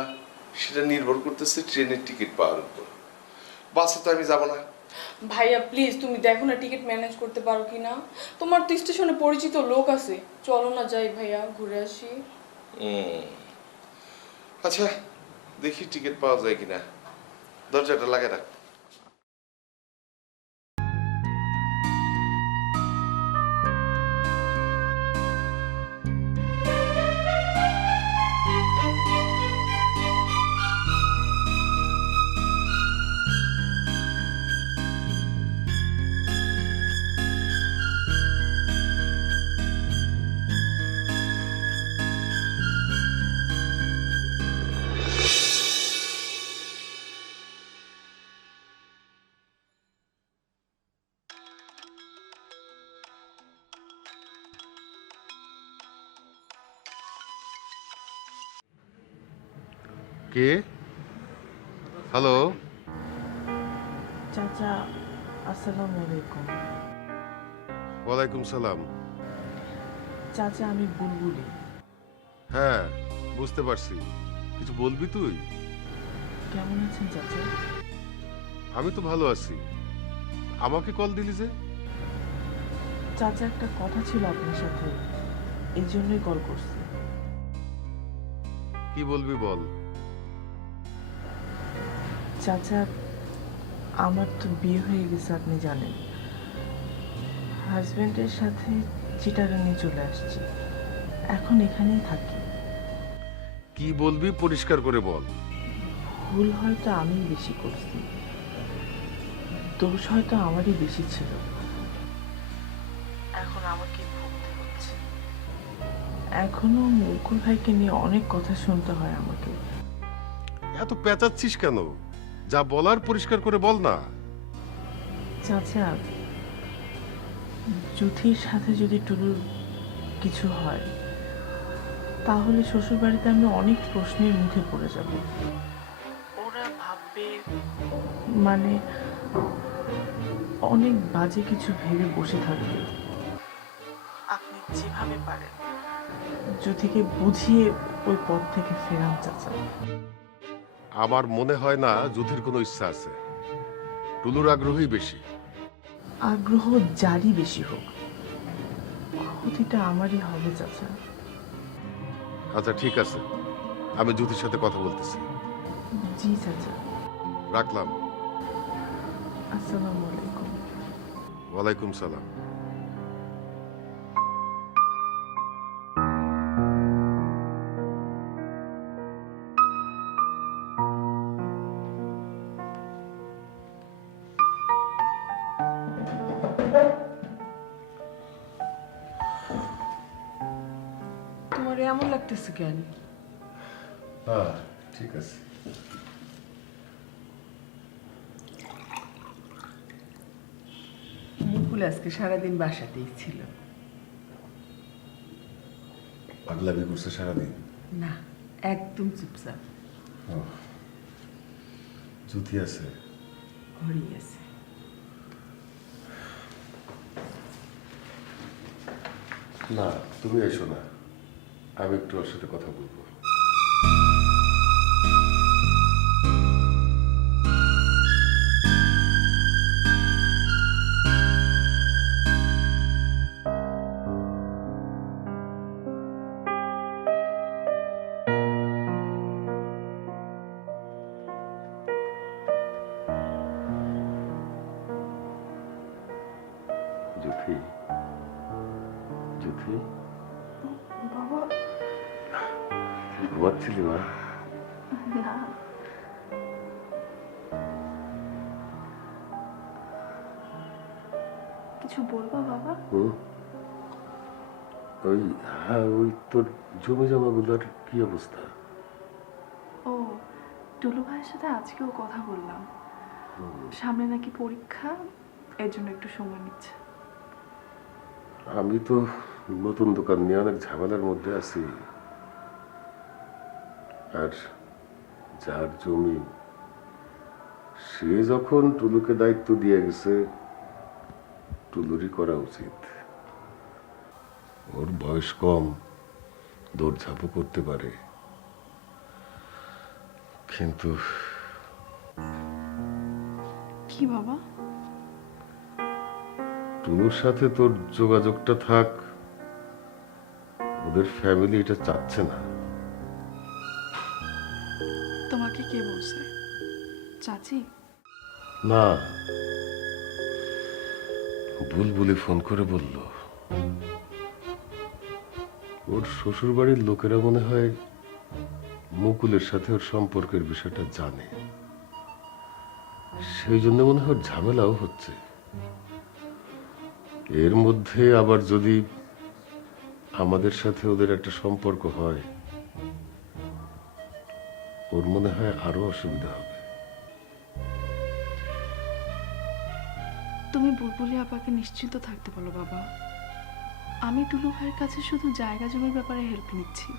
সেটা নির্ভর করতেছে ট্রেনের টিকিট পাওয়ার উপর। বাসে তো আমি যাব না। ভাইয়া প্লিজ তুমি দেখো না টিকিট ম্যানেজ করতে পারো কিনা। তোমার তো স্টেশনে পরিচিত লোক আছে, চলো না যাই ভাইয়া, ঘুরে আসি। আচ্ছা দেখি টিকিট পাওয়া যায় কিনা। দরজাটা লাগাই রাখ। কে? হ্যালো, চাচা আসসালামু আলাইকুম। ওয়ালাইকুম সালাম। চাচা আমি বুলবুলি। হ্যাঁ বুঝতে পারছি, কিছু বলবি তুই? কেমন আছেন চাচা? আমি তো ভালো আছি। আমাকে কল দিলি যে? চাচা একটা কথা ছিল আপনার সাথে, এই জন্যই কল করছি। কি বলবি বল। চাচা আমার তো বিয়ে হয়ে গেছে, আপনি জানেন। হাজবেন্ডের সাথে চিটাগাঙে চলে আসছি, এখন এখানেই থাকি। কি বলবি পরিষ্কার করে বল। ভুল হয়তো আমি বেশি করছি, দোষ হয়তো আমারই বেশি ছিল। এখন আমাকে ভুগতে হচ্ছে। এখনো মুকুল ভাইকে নিয়ে অনেক কথা শুনতে হয় আমাকে। এত পেঁচাচ্ছিস কেন? যা বলার পরিষ্কার করে বল না। চাচা জুথির সাথে যদি টুলুর কিছু হয়, তাহলে শ্বশুর বাড়িতে আমি অনেক প্রশ্নের মুখে পড়ে যাব। ওরা ভাববে, মানে অনেক বাজে কিছু ভেবে বসে থাকবে। আপনি যেভাবে পারেন জুথিকে বুঝিয়ে ওই পথ থেকে ফেরান চাচা। আমার মনে হয় না যুথির কোনো ইচ্ছা আছে। টুলুর আগ্রহই বেশি। আগ্রহ যারই বেশি হোক, ক্ষতিটা আমারই হবে চাচা। আচ্ছা ঠিক আছে, আমি যুথির সাথে কথা বলতেছি। জি চাচা। রাখলাম। আসসালামু আলাইকুম। ওয়ালাইকুম সালাম। তোমার এমন লাগতেছে কেন? হ্যাঁ ঠিক আছে। মুকুল আজকে সারাদিন বাসাতেই ছিল। পাগলামি করছে সারাদিন? না, একদম চুপচাপ। জুতি আছে? ঘরেই আছে। না, তুমি এসো না, আমি একটু ওর সাথে কথা বলবো। জুথি, জুথি, বাবা ঘুমাচ্ছিলি মা? না, কিছু বলবো বাবা? ওই হ্যাঁ, ওই তোর জমি জমাগুলোর কি অবস্থা? ও, টুলু ভাইয়ের সাথে আজকেও কথা বললাম, সামনে নাকি পরীক্ষা, এর জন্য একটু সময় নিচ্ছে। আমি তো নতুন দোকান নিয়ে অনেক ঝামেলার মধ্যে আছি, আর যার জমি সে যখন টুলুকে দায়িত্ব দিয়ে গেছে, টুলুরই করা উচিত। ওর বয়স কম, দৌড়ঝাঁপও করতে পারে, কিন্তু কি বাবা? টুলুর সাথে তোর যোগাযোগটা থাক, ওদের ফ্যামিলি এটা চাচ্ছে না। তোমাকে কে বলছে? চাচি? না, বুলবুলি ফোন করে বলল, ওর শ্বশুর বাড়ির লোকেরা মনে হয় মুকুলের সাথে ওর সম্পর্কের বিষয়টা জানে, সেই জন্য মনে হয় ওর ঝামেলাও হচ্ছে। এর মধ্যে আবার যদি আমাদের সাথে ওদের একটা সম্পর্ক হয়, ওর মনে হয় আরো অসুবিধা হবে। তুমি বুলবুলি আপাকে নিশ্চিন্ত থাকতে বলো বাবা, আমি টুলু ভাইয়ের কাছে শুধু জায়গা জমির ব্যাপারে হেল্প নিচ্ছি,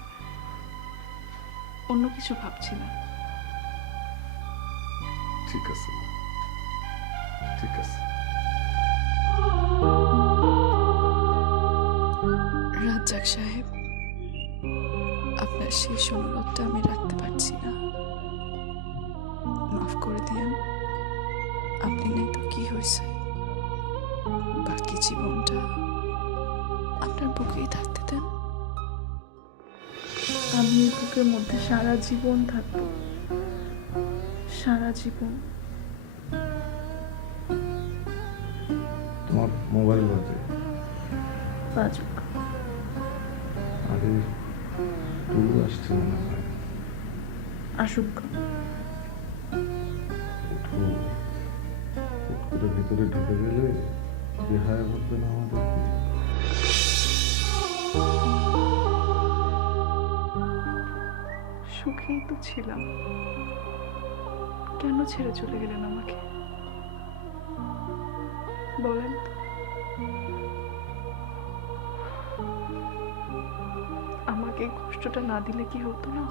অন্য কিছু ভাবছি না। ঠিক আছে মা, ঠিক আছে। রাজ্জাক সাহেব, আপনার শেষ অনুরোধটা আমি রাখতে পারছি না, মাফ করে দিয়েন। আপনি নেই তো কি হয়েছে, বাকি জীবনটা আপনার বুকেই থাকতে দেন। আমি এই বুকের মধ্যে সারা জীবন থাকবো, সারা জীবন। তোমার মোবাইল বাজে। বাজুক। আরে টুলু আসছে মনে হয়। আসুক। ওটা ভিতরে ঢুকে গেলে বেহায়া ভাববে না আমাদেরকে। সুখেই তো ছিলাম, কেন ছেড়ে চলে গেলেন আমাকে বলেন তো? আমাকে এই কষ্টটা না দিলে কি হতো না?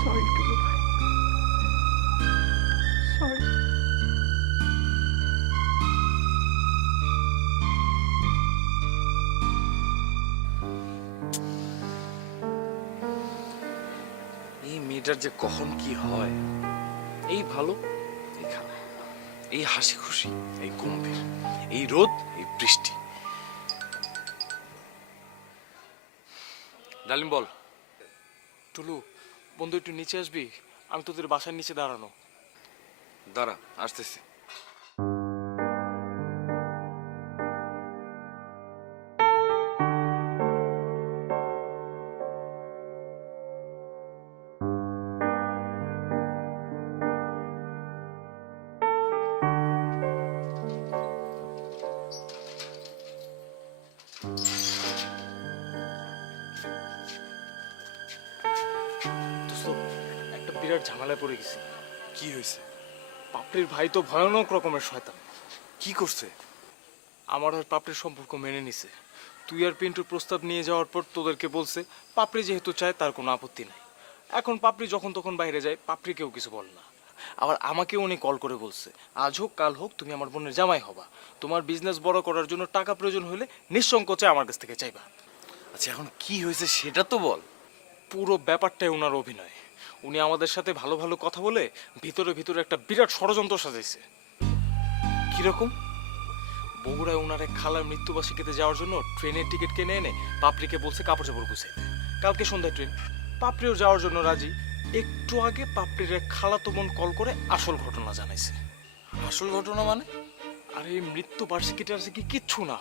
সরি টুলু ভাই, সরি। এই মেয়েটার যে কখন কি হয়, এই ভালো এই খারাপ, এই হাসি খুশি এই গম্ভীর, এই রোদ এই বৃষ্টি। ডালিম বল। টুলু, বন্ধু একটু নিচে আসবি? আমি তোদের বাসার নিচে দাঁড়ানো। দাঁড়া, আসতেছি। বিরাট ঝামেলায় পড়ে গেছি। কি হয়েছে? পাপড়ির ভাই তো ভয়ানক রকমের শয়তান। কি করছে? আমার আর পাপড়ির সম্পর্ক মেনে নিছে। তুই আর পিন্টুর প্রস্তাব নিয়ে যাওয়ার পর তোদেরকে বলছে পাপড়ি যেহেতু চায় তার কোনো আপত্তি নাই। এখন পাপড়ি যখন তখন বাইরে যায়, পাপড়িকেও কিছু বল না। আবার আমাকেও উনি কল করে বলছে আজ হোক কাল হোক তুমি আমার বোনের জামাই হবা, তোমার বিজনেস বড় করার জন্য টাকা প্রয়োজন হলে নিঃসংকোচে আমার কাছ থেকে চাইবা। আচ্ছা এখন কি হয়েছে সেটা তো বল। পুরো ব্যাপারটাই ওনার অভিনয়। উনি আমাদের সাথে ভালো ভালো কথা বলে ভিতরে ভিতরে একটা বিরাট ষড়যন্ত্র সাজাইছে। কিরকম? বগুড়ায় ওনার এক খালার মৃত্যুবার্ষিকীতে যাওয়ার জন্য ট্রেনের টিকিট কিনে এনে পাপড়িকে বলছে কাপড় চাপড় গুছাইতে। কালকে সন্ধ্যায় ট্রেন, পাপড়িও যাওয়ার জন্য রাজি। একটু আগে পাপড়ির এক খালাতো বোন কল করে আসল ঘটনা জানাইছে। আসল ঘটনা মানে? আর এই মৃত্যুবার্ষিকীটা আছে কি কিচ্ছু না,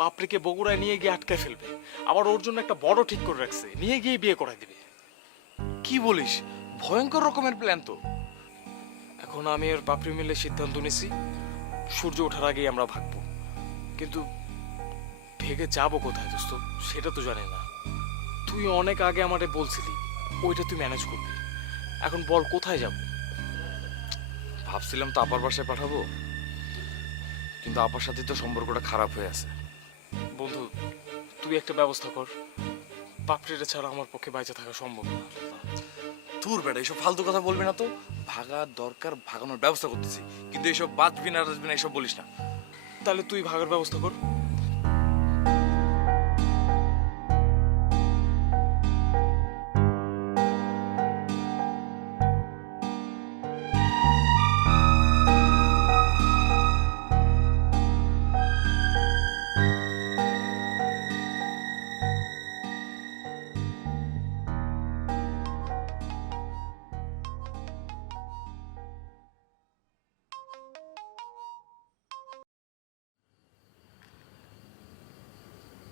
পাপড়িকে বগুড়ায় নিয়ে গিয়ে আটকায় ফেলবে। আবার ওর জন্য একটা বড় ঠিক করে রাখছে, নিয়ে গিয়ে বিয়ে করাই দিবে। কি বলিস? ভয়ঙ্কর রকমের প্ল্যান তো। এখন আমি আর পাপড়ি মিলে সিদ্ধান্ত নিছি সূর্য ওঠার আগেই আমরা ভাগবো। কিন্তু ভেগে যাবো কোথায় দোস্ত সেটা তো জানি না। তুই অনেক আগে আমারে বলছিলি ওইটা তুই ম্যানেজ করবি, এখন বল কোথায় যাব? ভাবছিলাম তো আপার বাসায় পাঠাবো, কিন্তু আপার সাথে তো সম্পর্কটা খারাপ হয়ে আছে। বন্ধু তুই একটা ব্যবস্থা কর, পাপড়িটা ছাড়া আমার পক্ষে বাইচে থাকা সম্ভব না। তোর বেটা এইসব ফালতু কথা বলবি না তো। ভাগার দরকার, ভাগানোর ব্যবস্থা করতেছি, কিন্তু এইসব বাঁচবি না রাজবি না এইসব বলিস না। তাহলে তুই ভাগার ব্যবস্থা কর।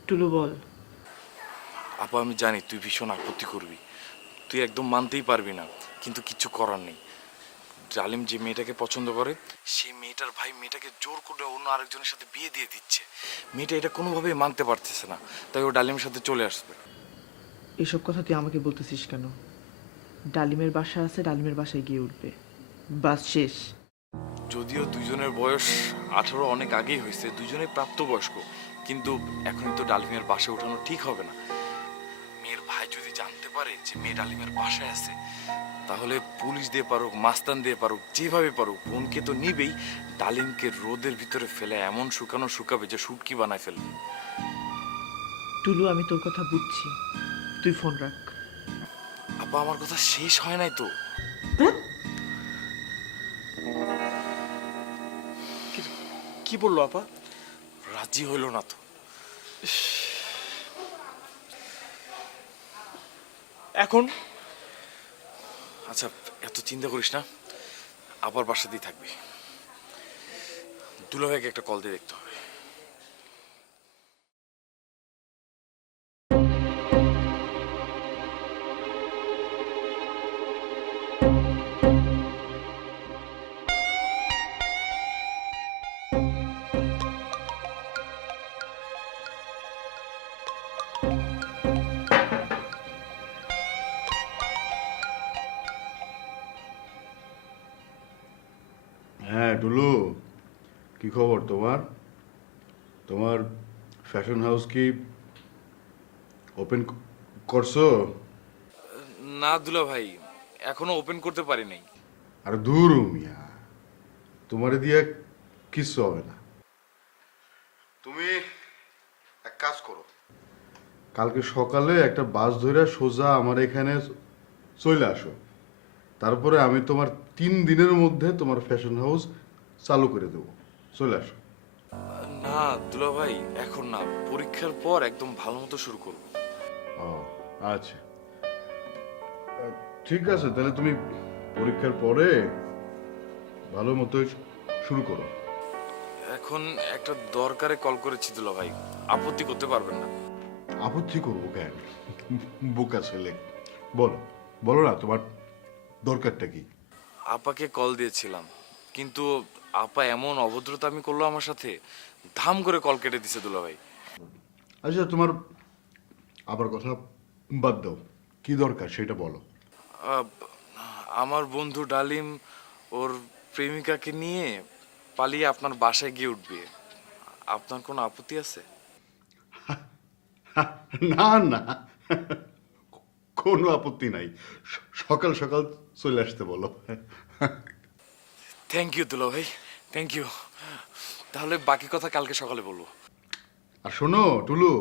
টুলু বল। আপা আমি জানি তুই ভীষণ আপত্তি করবি, তুই একদম মানতেই পারবি না, কিন্তু কিচ্ছু করার নেই। জালিম যে মেয়েটাকে পছন্দ করে সেই মেয়েটার ভাই মেয়েটাকে জোর করে অন্য আরেকজনের সাথে বিয়ে দিয়ে দিচ্ছে। মেয়েটা এটা কোনোভাবেই মানতে পারতেছে না, তাই ও ডালিমের সাথে চলে আসবে। এসব কথা তুই আমাকে বলতেছিস কেন? ডালিমের বাসা আছে, ডালিমের বাসায় গিয়ে উঠবে, বাস শেষ। যদিও দুইজনের বয়স 18 অনেক আগেই হয়েছে, দুইজনেই প্রাপ্তবয়স্ক, কিন্তু এখনই তো ডালিমের বাসে ওঠানো ঠিক হবে না। মেয়ের ভাই যদি জানতে পারে যে মেয়ে ডালিমের বাসায় আছে, তাহলে পুলিশ দিয়ে পারুক, মাস্তান দিয়ে পারুক, যেভাবে পারুক বোনকে তো নিবেই। ডালিমকে রোদের ভিতরে ফেলে এমন শুকাবে যে শুটকি বানায় ফেলবে। টুলু আমি তোর কথা বুঝছি, তুই ফোন রাখ। আপা আমার কথা শেষ হয় নাই তো। কি বললো আপা? রাজি হইল না তো। এখন আচ্ছা এত চিন্তা করিস না, আবার বাসাতেই থাকবি। দুলাভাইকে একটা কল দিয়ে দেখতে হবে। হ্যাঁ টুলু, কি খবর তোমার? তোমার ফ্যাশন হাউস কি ওপেন করছো? না দুলাভাই, এখনো ওপেন করতে পারি নাই। আর দূর মিয়া, তোমারে দিয়ে কিচ্ছু হবে না। তুমি এক কাজ করো, কালকে সকালে একটা বাস ধরে সোজা আমার এখানে চলে আসো। তারপরে আমি তোমার 3 দিনের মধ্যে তোমার ফ্যাশন হাউস চালু করে দেবো। চলে আসো। না দুলাভাই এখন না, পরীক্ষার পর একদম ভালো মতো শুরু করবো। ও আচ্ছা, ঠিক আছে, তাহলে তুমি পরীক্ষার পরে ভালো মতো শুরু করো। এখন একটা দরকারে কল করেছি দুলাভাই, আপত্তি করতে পারবেন না? আপত্তি করবো কেন? বোকা ছেলে, বলো বলো না তোমার দরকারটা কি? আপাকে কল দিয়েছিলাম, কিন্তু আপা এমন অভদ্রতা আমি করলো আমার সাথে, ধাম করে কল কেটে দিছে দুলাভাই। আচ্ছা তোমার আবার কথা বাদ দাও, কি দরকার সেটা বলো। আমার বন্ধু ডালিম ওর প্রেমিকাকে নিয়ে পালিয়ে আপনার বাসায় গিয়ে উঠবে। আপনার কোনো আপত্তি আছে? না না, কোনো আপত্তি নাই। সকাল সকাল চলে আসতে বলো। থ্যাংক ইউ দুলা ভাই, থ্যাংক ইউ। তাহলে বাকি কথা কালকে সকালে বলবো। আর শোনো টুলু,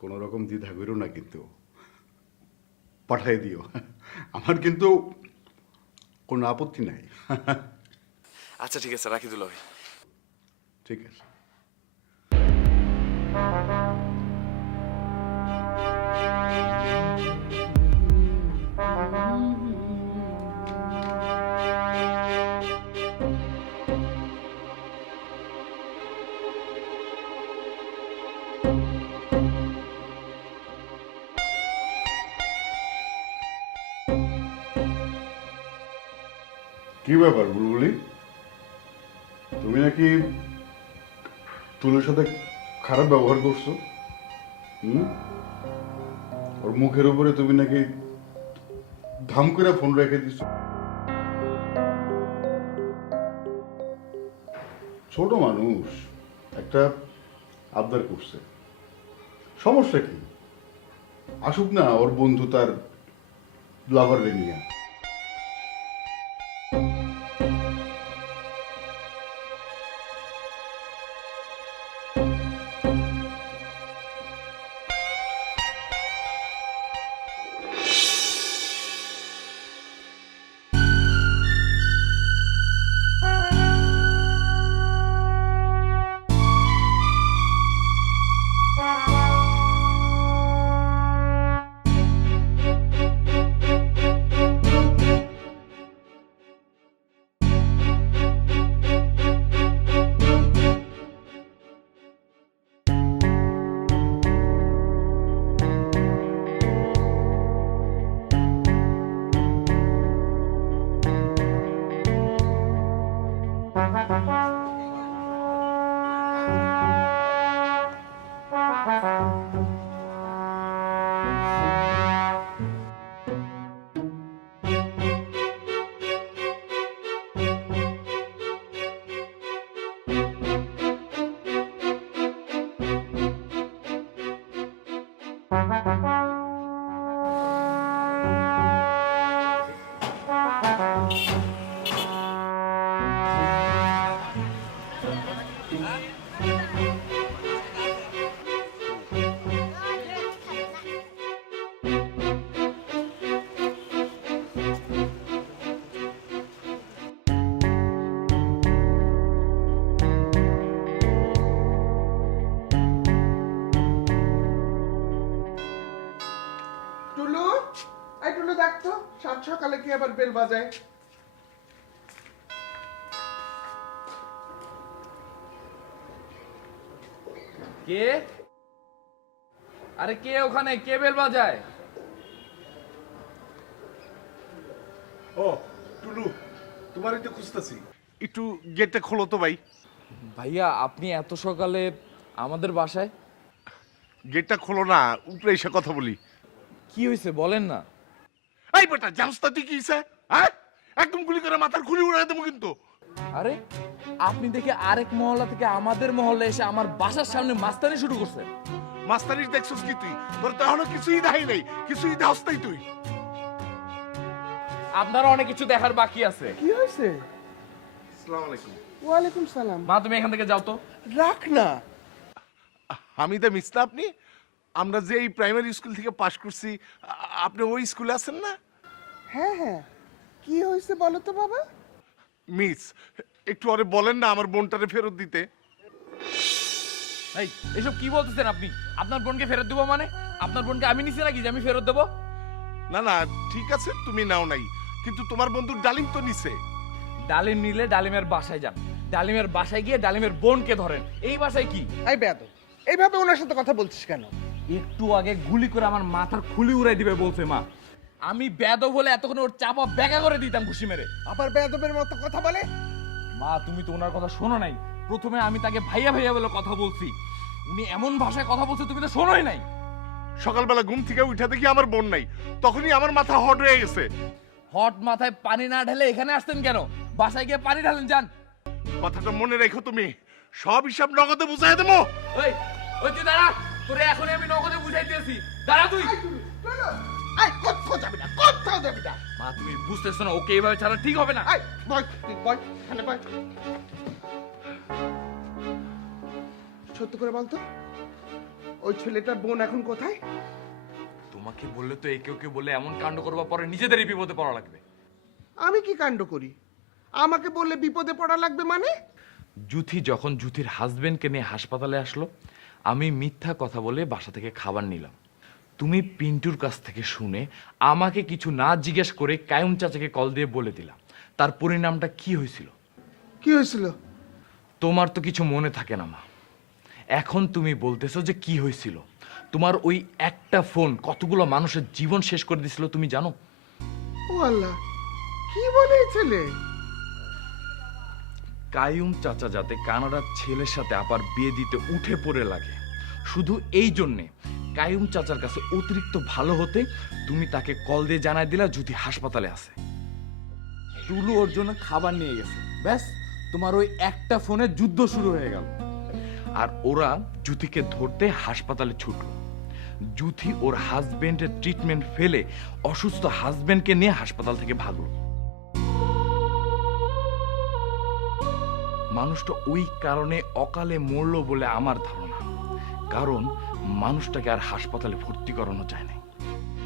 কোনো রকম দ্বিধা করো না, কিন্তু পাঠাই দিও। আমার কিন্তু কোনো আপত্তি নাই। আচ্ছা ঠিক আছে, রাখি দুলা ভাই। ঠিক আছে। কি ব্যাপার বুলবুলি, তুমি নাকি টুলুর সাথে খারাপ ব্যবহার করছো? ওর মুখের উপরে তুমি নাকি ধাম করে ফোন রেখে দিছো। ছোট মানুষ একটা আবদার করছে, সমস্যা কি? আসুক না ওর বন্ধু তার লাভারকে নিয়ে। টুলু, এই টুলু দেখতো সাত সকালে কি আবার বেল বাজায়। কে? আরে কে ওখানে? কে বেল বাজায়? ও টুলু, তোমার একটু খুঁজতেছি, একটু গেটটা খোলো তো ভাই। ভাইয়া আপনি এত সকালে আমাদের বাসায়? গেটটা খোলো না, উপরে এসে কথা বলি। কি হয়েছে বলেন না। এই বেটা, জানোস না তুই কি হইছে? হ্যাঁ, একদম গুলি করে মাথার খুলি উড়াই দেবো কিন্তু। আরে আপনি দেখে আরেক মহল্লা থেকে আমাদের মহল্লা এসে আমার বাসার সামনে মাস্তানি শুরু করছেন। মাস্টারিস দেখছস কি তুই? তোর তো এখনো কিছুই দেখাই নাই, কিছুই দেখাস নাই তুই। আপনার অনেক কিছু দেখার বাকি আছে। কি হয়েছে? আসসালামু আলাইকুম। ওয়ালাইকুম সালাম। মা তুমি এখান থেকে যাও তো। রাখ না। হামিদা মিস্তা আপনি? আমরা যে এই প্রাইমারি স্কুল থেকে পাশ করছি, আপনি ওই স্কুলে আছেন না? হ্যাঁ হ্যাঁ, কি হয়েছে বলো তো বাবা। মিস, একটু ওরে বলেন না আমার বোনটারে ফেরত দিতে। এই এসব কি বলতেছেন আপনি? আপনার বোনকে ফেরত দেবো মানে? আপনার বোনকে আমি নিছি নাকি যে আমি ফেরত দেবো? না না, ঠিক আছে তুমি নাও নাই, কিন্তু তোমার বন্ধু ডালিম তো নিছে। ডালিম নিলে ডালিমের বাসায় যান, ডালিমের বাসায় গিয়ে ডালিমের বোনকে ধরেন। এই বাসায় কি? এই বেয়াদব, এইভাবে ওনার সাথে কথা বলছিস কেন? একটু আগে গুলি করে আমার মাথার খুলি উড়াই দিবে বলছে মা। আমি বেয়াদব হলে এতক্ষণ ওর চাপা ব্যাগা করে দিতাম ঘুষি মেরে। আবার বেয়াদবের মতো কথা বলে? মা তুমি তো ওনার কথা শোনো নাই। প্রথমে আমি তাকে ভাইয়া ভাইয়া বলে কথা বলছি, উনি এমন ভাষায় কথা বলছে তুমি তো শোনোই নাই। সকালবেলা ঘুম থেকে উঠে দেখি আমার বোন নাই, তখনই আমার মাথা হট হয়ে গেছে। হট মাথায় পানি না ঢেলে এখানে আসতেন কেন? বাসায় গিয়ে পানি ঢালেন যান। কথাটা মনে রেখো তুমি, সব হিসাব নগদে বুঝাই দেবো। ওই ওই তুই দাঁড়া, তোরে এখনই আমি নগদে বুঝাইতেছি, দাঁড়া তুই। আই কোথাও যাবি না, কোথাও যাবি না। মা তুমি বুঝতেছো না, ওকে এইভাবে ছাড়া ঠিক হবে না। আই বয়, তুই বয়, এখানে বয়। সত্য করে বলতো, ওই ছেলেটার বোন এখন কোথায়? তোমাকে বললে তো একে ওকে বলে এমন কাণ্ড করবা, পরে নিজেদেরই বিপদে পড়া লাগবে। আমি কি কাণ্ড করি? আমাকে বললে বিপদে পড়া লাগবে মানে? জুথি যখন জুথির হাজবেন্ডকে নিয়ে হাসপাতালে আসলো, আমি মিথ্যা কথা বলে বাসা থেকে খাবার নিলাম। তুমি পিন্টুর কাছ থেকে শুনে আমাকে কিছু না জিজ্ঞেস করে কায়ুম চাচাকে কল দিয়ে বলে দিলাম। তার পরিণামটা কি হয়েছিল? কি হয়েছিল? তোমার তো কিছু মনে থাকে না মা। এখন তুমি বলতেছো যে কি হয়েছিল। তোমার ওই একটা ফোন কতগুলো মানুষের জীবন শেষ করে দিছিল তুমি জানো? ও আল্লাহ, কি বলে এই ছেলে? কায়ুম চাচা যাতে কানাডার ছেলের সাথে আবার বিয়ে দিতে উঠে পড়ে লাগে, শুধু এই জন্যে কায়ুম চাচার কাছে অতিরিক্ত ভালো হতে তুমি তাকে কল দিয়ে জানাই দিলা জুথি হাসপাতালে আছে। টুলু ওর জন্য খাবার নিয়ে গেছে, ব্যাস তোমার ওই একটা ফোনে যুদ্ধ শুরু হয়ে গেল। আর ওরা জুথিকে ধরতে হাসপাতালে ছুটলো। জুথি ওর হাজবেন্ডের ট্রিটমেন্ট ফেলে অসুস্থ হাজবেন্ডকে নিয়ে হাসপাতাল থেকে ভাগলো। মানুষটা ওই কারণে অকালে মরলো বলে আমার ধারণা, কারণ মানুষটাকে আর হাসপাতালে ভর্তি করানো যায় না।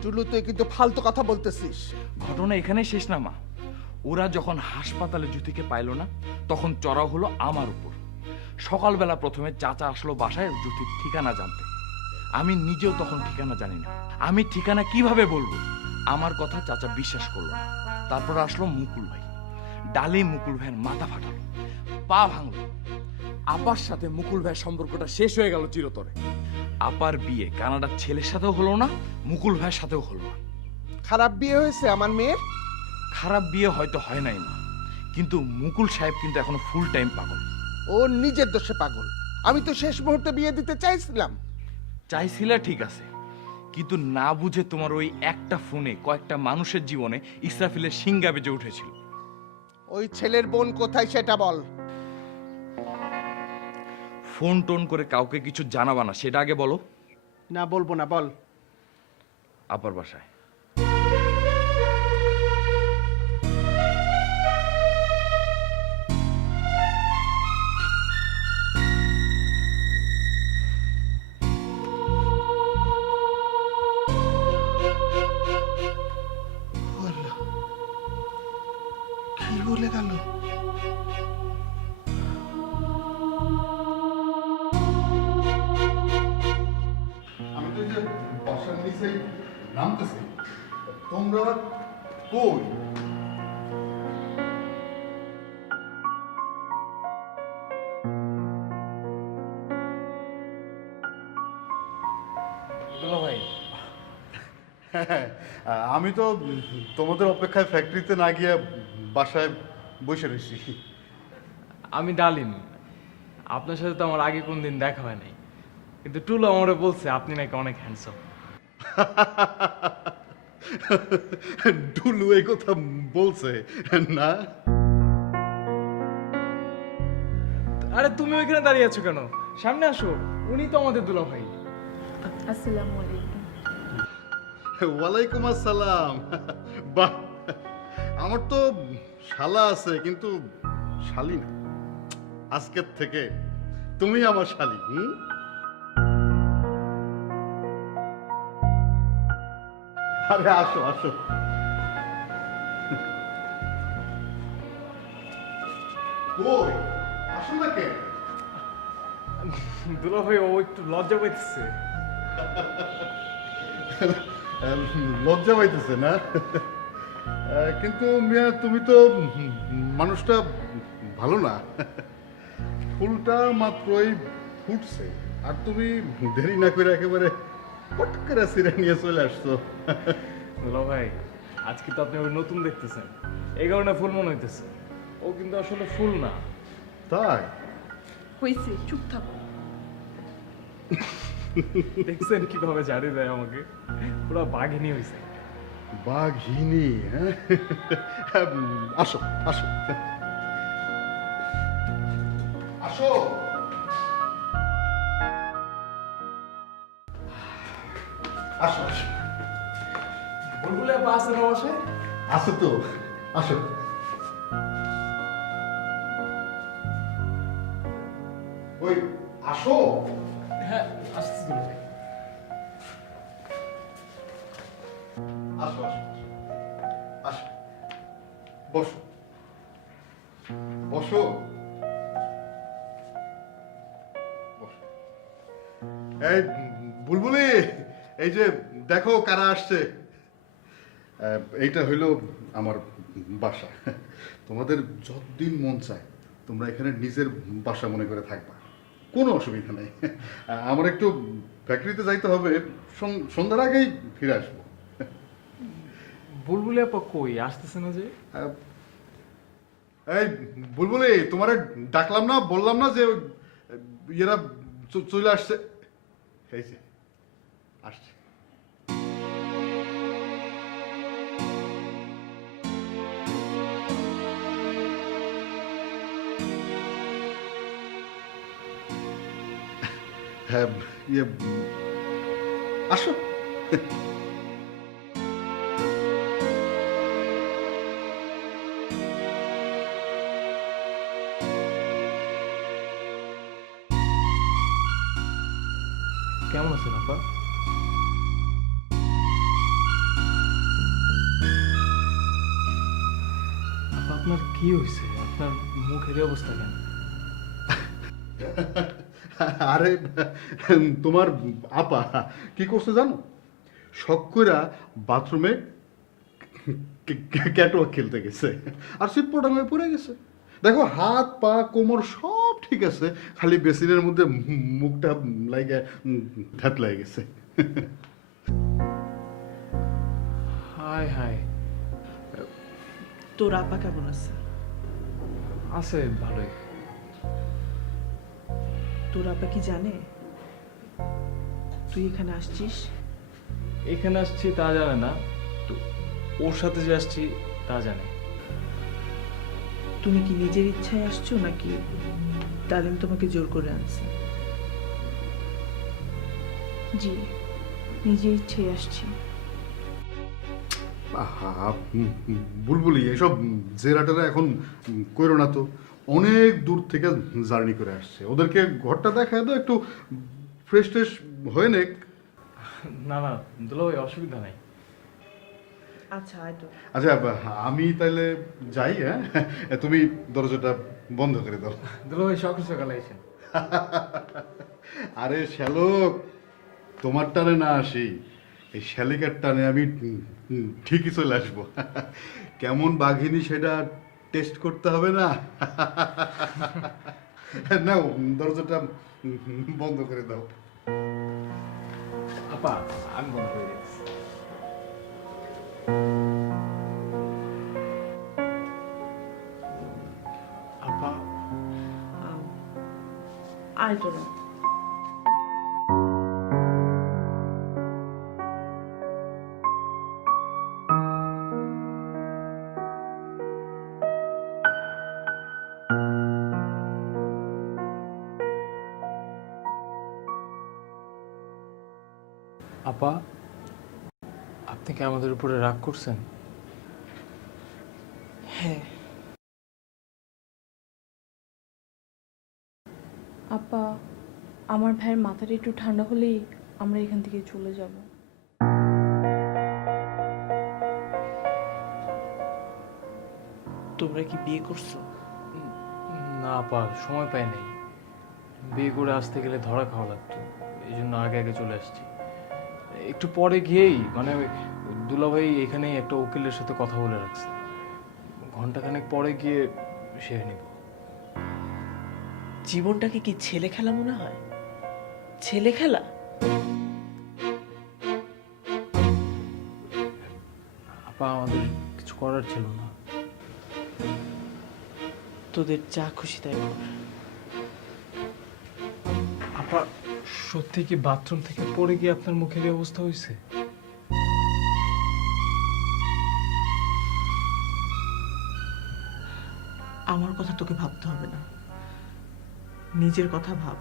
টুলু, তুই কিন্তু ফালতু কথা বলতেছিস। ঘটনা এখানেই শেষ না মা। ওরা যখন হাসপাতালে জুথিকে পাইল না, তখন চড়াও হলো আমার উপর। সকালবেলা প্রথমে চাচা আসলো বাসায় জুথির ঠিকানা জানতে। আমি নিজেও তখন ঠিকানা জানি না। আমি ঠিকানা কিভাবে বলবো? আমার কথা চাচা বিশ্বাস করলো না। তারপর আসলো মুকুল ভাই। ডালে মুকুল ভাইয়ের মাথা ফাটালো, পা ভাঙলো। আপার সাথে মুকুল ভাইয়ের সম্পর্কটা শেষ হয়ে গেল চিরতরে। আপার বিয়ে কানাডার ছেলের সাথেও হলো না, মুকুল ভাইয়ের সাথেও হলো না। খারাপ বিয়ে হয়েছে আমার মেয়ের? খারাপ বিয়ে হয়তো হয় নাই মা, কিন্তু মুকুল সাহেব কিন্তু এখনো ফুল টাইম পাগল। ও নিজের দোষে পাগল। আমি তো শেষ মুহূর্তে বিয়ে দিতে চাইছিলাম। চাইছিলা ঠিক আছে, কিন্তু না বুঝে তোমার ওই একটা ফোনে কয়েকটা মানুষের জীবনে ইসরাফিলের সিংহা বেজে উঠেছিল। ওই ছেলের বোন কোথায় সেটা বল। ফোন টোন করে কাউকে কিছু জানাবা না, সেটা আগে বলো। না, বলবো না, বল। আপার বাসায়। কি বলে গেল? আমি তো যে বাসার নিচেই নামতেছি, তোমরা কই? ভাই আমি তো তোমাদের অপেক্ষায় ফ্যাক্টরিতে না গিয়ে বাসায় বসে রয়েছি। আমি ডালিম। আপনার সাথে তো আমার আগে কোনদিন দেখা হয় নাই, কিন্তু টুলু আমারে বলছে আপনি নাকি অনেক হ্যান্ডসাম। ডুলু এই কথা বলছে না? আরে তুমি ওইখানে দাঁড়িয়ে আছো কেন? সামনে আসো, উনি তো আমাদের দুলা ভাই। আসসালামু আলাইকুম। ওয়ালাইকুম আসসালাম। বাহ, আমার তো শালা আছে কিন্তু শালি না। আজকের থেকে তুমি আমার শালি। আরে আসো আসো। কই আসো না কে? দুলা ভাই ও একটু লজ্জা পাইতেছে। লজ্জা পাইতেছে না? কিন্তু মিয়া তুমি তো মানুষটা ভালো না। ফুলটা মাত্রই ফুটছে আর তুমি দেরি না করে একেবারে পট করে সিরে নিয়ে চলে আসছো। দুলা ভাই আজকে তো আপনি ওকে নতুন দেখতেছেন, এই কারণে ফুল মনে হইতেছে। ও কিন্তু আসলে ফুল না। তাই? হয়েছে, চুপ থাকো। দেখছেন কিভাবে ঝাড়ি দেয় আমাকে? পুরো বাঘিনী হয়েছে। বাঘিনী, হ্যাঁ? আসো আসো আসো। আসো আসো। বুলবুলে আপা আছে না বাসায়? আসো তো, আসো। ওই আসো। হ্যাঁ আসতেছি দুলা ভাই। আসো আসো আসো, বসো বসো বসো। এই বুলবুলি, এই যে দেখো কারা আসছে। এইটা হইলো আমার বাসা। তোমাদের যতদিন মন চায় তোমরা এখানে নিজের বাসা মনে করে থাকবা, কোনো অসুবিধা নেই। আমার একটু ফ্যাক্টরিতে যাইতে হবে, সন্ধ্যার আগেই ফিরে আসবো। বুলবুলে আপা কই আসতেছে না যে? এই বুলবুলি, তোমার ডাকলাম না, বললাম না যে এরা চলে আসছে। এই যে আসছে। হ্যাঁ, ইয়ে আসো। কেমন আছেন আপা? আপা আপনার কি হয়েছে? আপনার মুখের এই অবস্থা কেন? আরে তোমার আপা কি করছে জানো, শখ কইরা বাথরুমে ক্যাটওয়াক খেলতে গেছে আর সিটপোটা হয়ে পড়ে গেছে। দেখো হাত পা কোমর সব ঠিক আছে, খালি বেসিনের মধ্যে মুখটা লাগে ধ্যাত লাগে গেছে। হায় হায়। তোর আপা কেমন আছে? আছে ভালোই। তোর আপা কি জানে তুই এখানে আসছিস? এখানে আসছি তা জানে না, তো ওর সাথে যে আসছি তা জানে। তুমি কি নিজের ইচ্ছায় আসছো নাকি তালিম তোমাকে জোর করে আনছে? জি, নিজের ইচ্ছেই আসছি। আহা, বুলবুলি এসব জেরাটারা এখন করো না তো, অনেক দূর থেকে জার্নি করে আসছে, ওদেরকে ঘরটা দেখায় দাও, একটু ফ্রেশ ট্রেশ হয়ে নেক। না না দুলা ভাই, অসুবিধা নাই। আচ্ছা আয় তো। আচ্ছা আমি তাহলে যাই, হ্যাঁ? তুমি দরজাটা বন্ধ করে দাও। দুলা ভাই সকাল সকাল আইছেন। আরে শ্যালক, তোমার টানে না আসি, এই শ্যালিকার টানে আমি ঠিকই চলে আসবো। কেমন বাঘিনী সেটা টেস্ট করতে হবে না? নাও দরজাটা বন্ধ করে দাও। আপা আমি বন্ধ করে দিচ্ছি। আপা আয় তো না। আপা আপনি কি আমাদের উপরে রাগ করছেন? হ্যাঁ, আপা, আমার ভাইয়ের মাথাটা একটু ঠান্ডা হলেই আমরা এখান থেকে চলে যাব। তোমরা কি বিয়ে করছো? না আপা, সময় পাই নাই। বিয়ে করে আসতে গেলে ধরা খাওয়া লাগতো, এই জন্য আগে আগে চলে আসছি। একটু পরে গিয়েই মানে দুলাভাই এখানেই একটা উকিলের সাথে কথা বলে রাখছে, ঘন্টাখানেক পরে গিয়ে সেরে নিব। জীবনটাকে কি ছেলে খেলা মনে হয়? ছেলে খেলা? আপা আমাদের কিছু করার ছিল না। তোদের যা খুশি তাই কর। আপা সত্যি কি বাথরুম থেকে পড়ে গিয়ে আপনার মুখের এই অবস্থা হয়েছে? আমার কথা তোকে ভাবতে হবে না, নিজের কথা ভাব।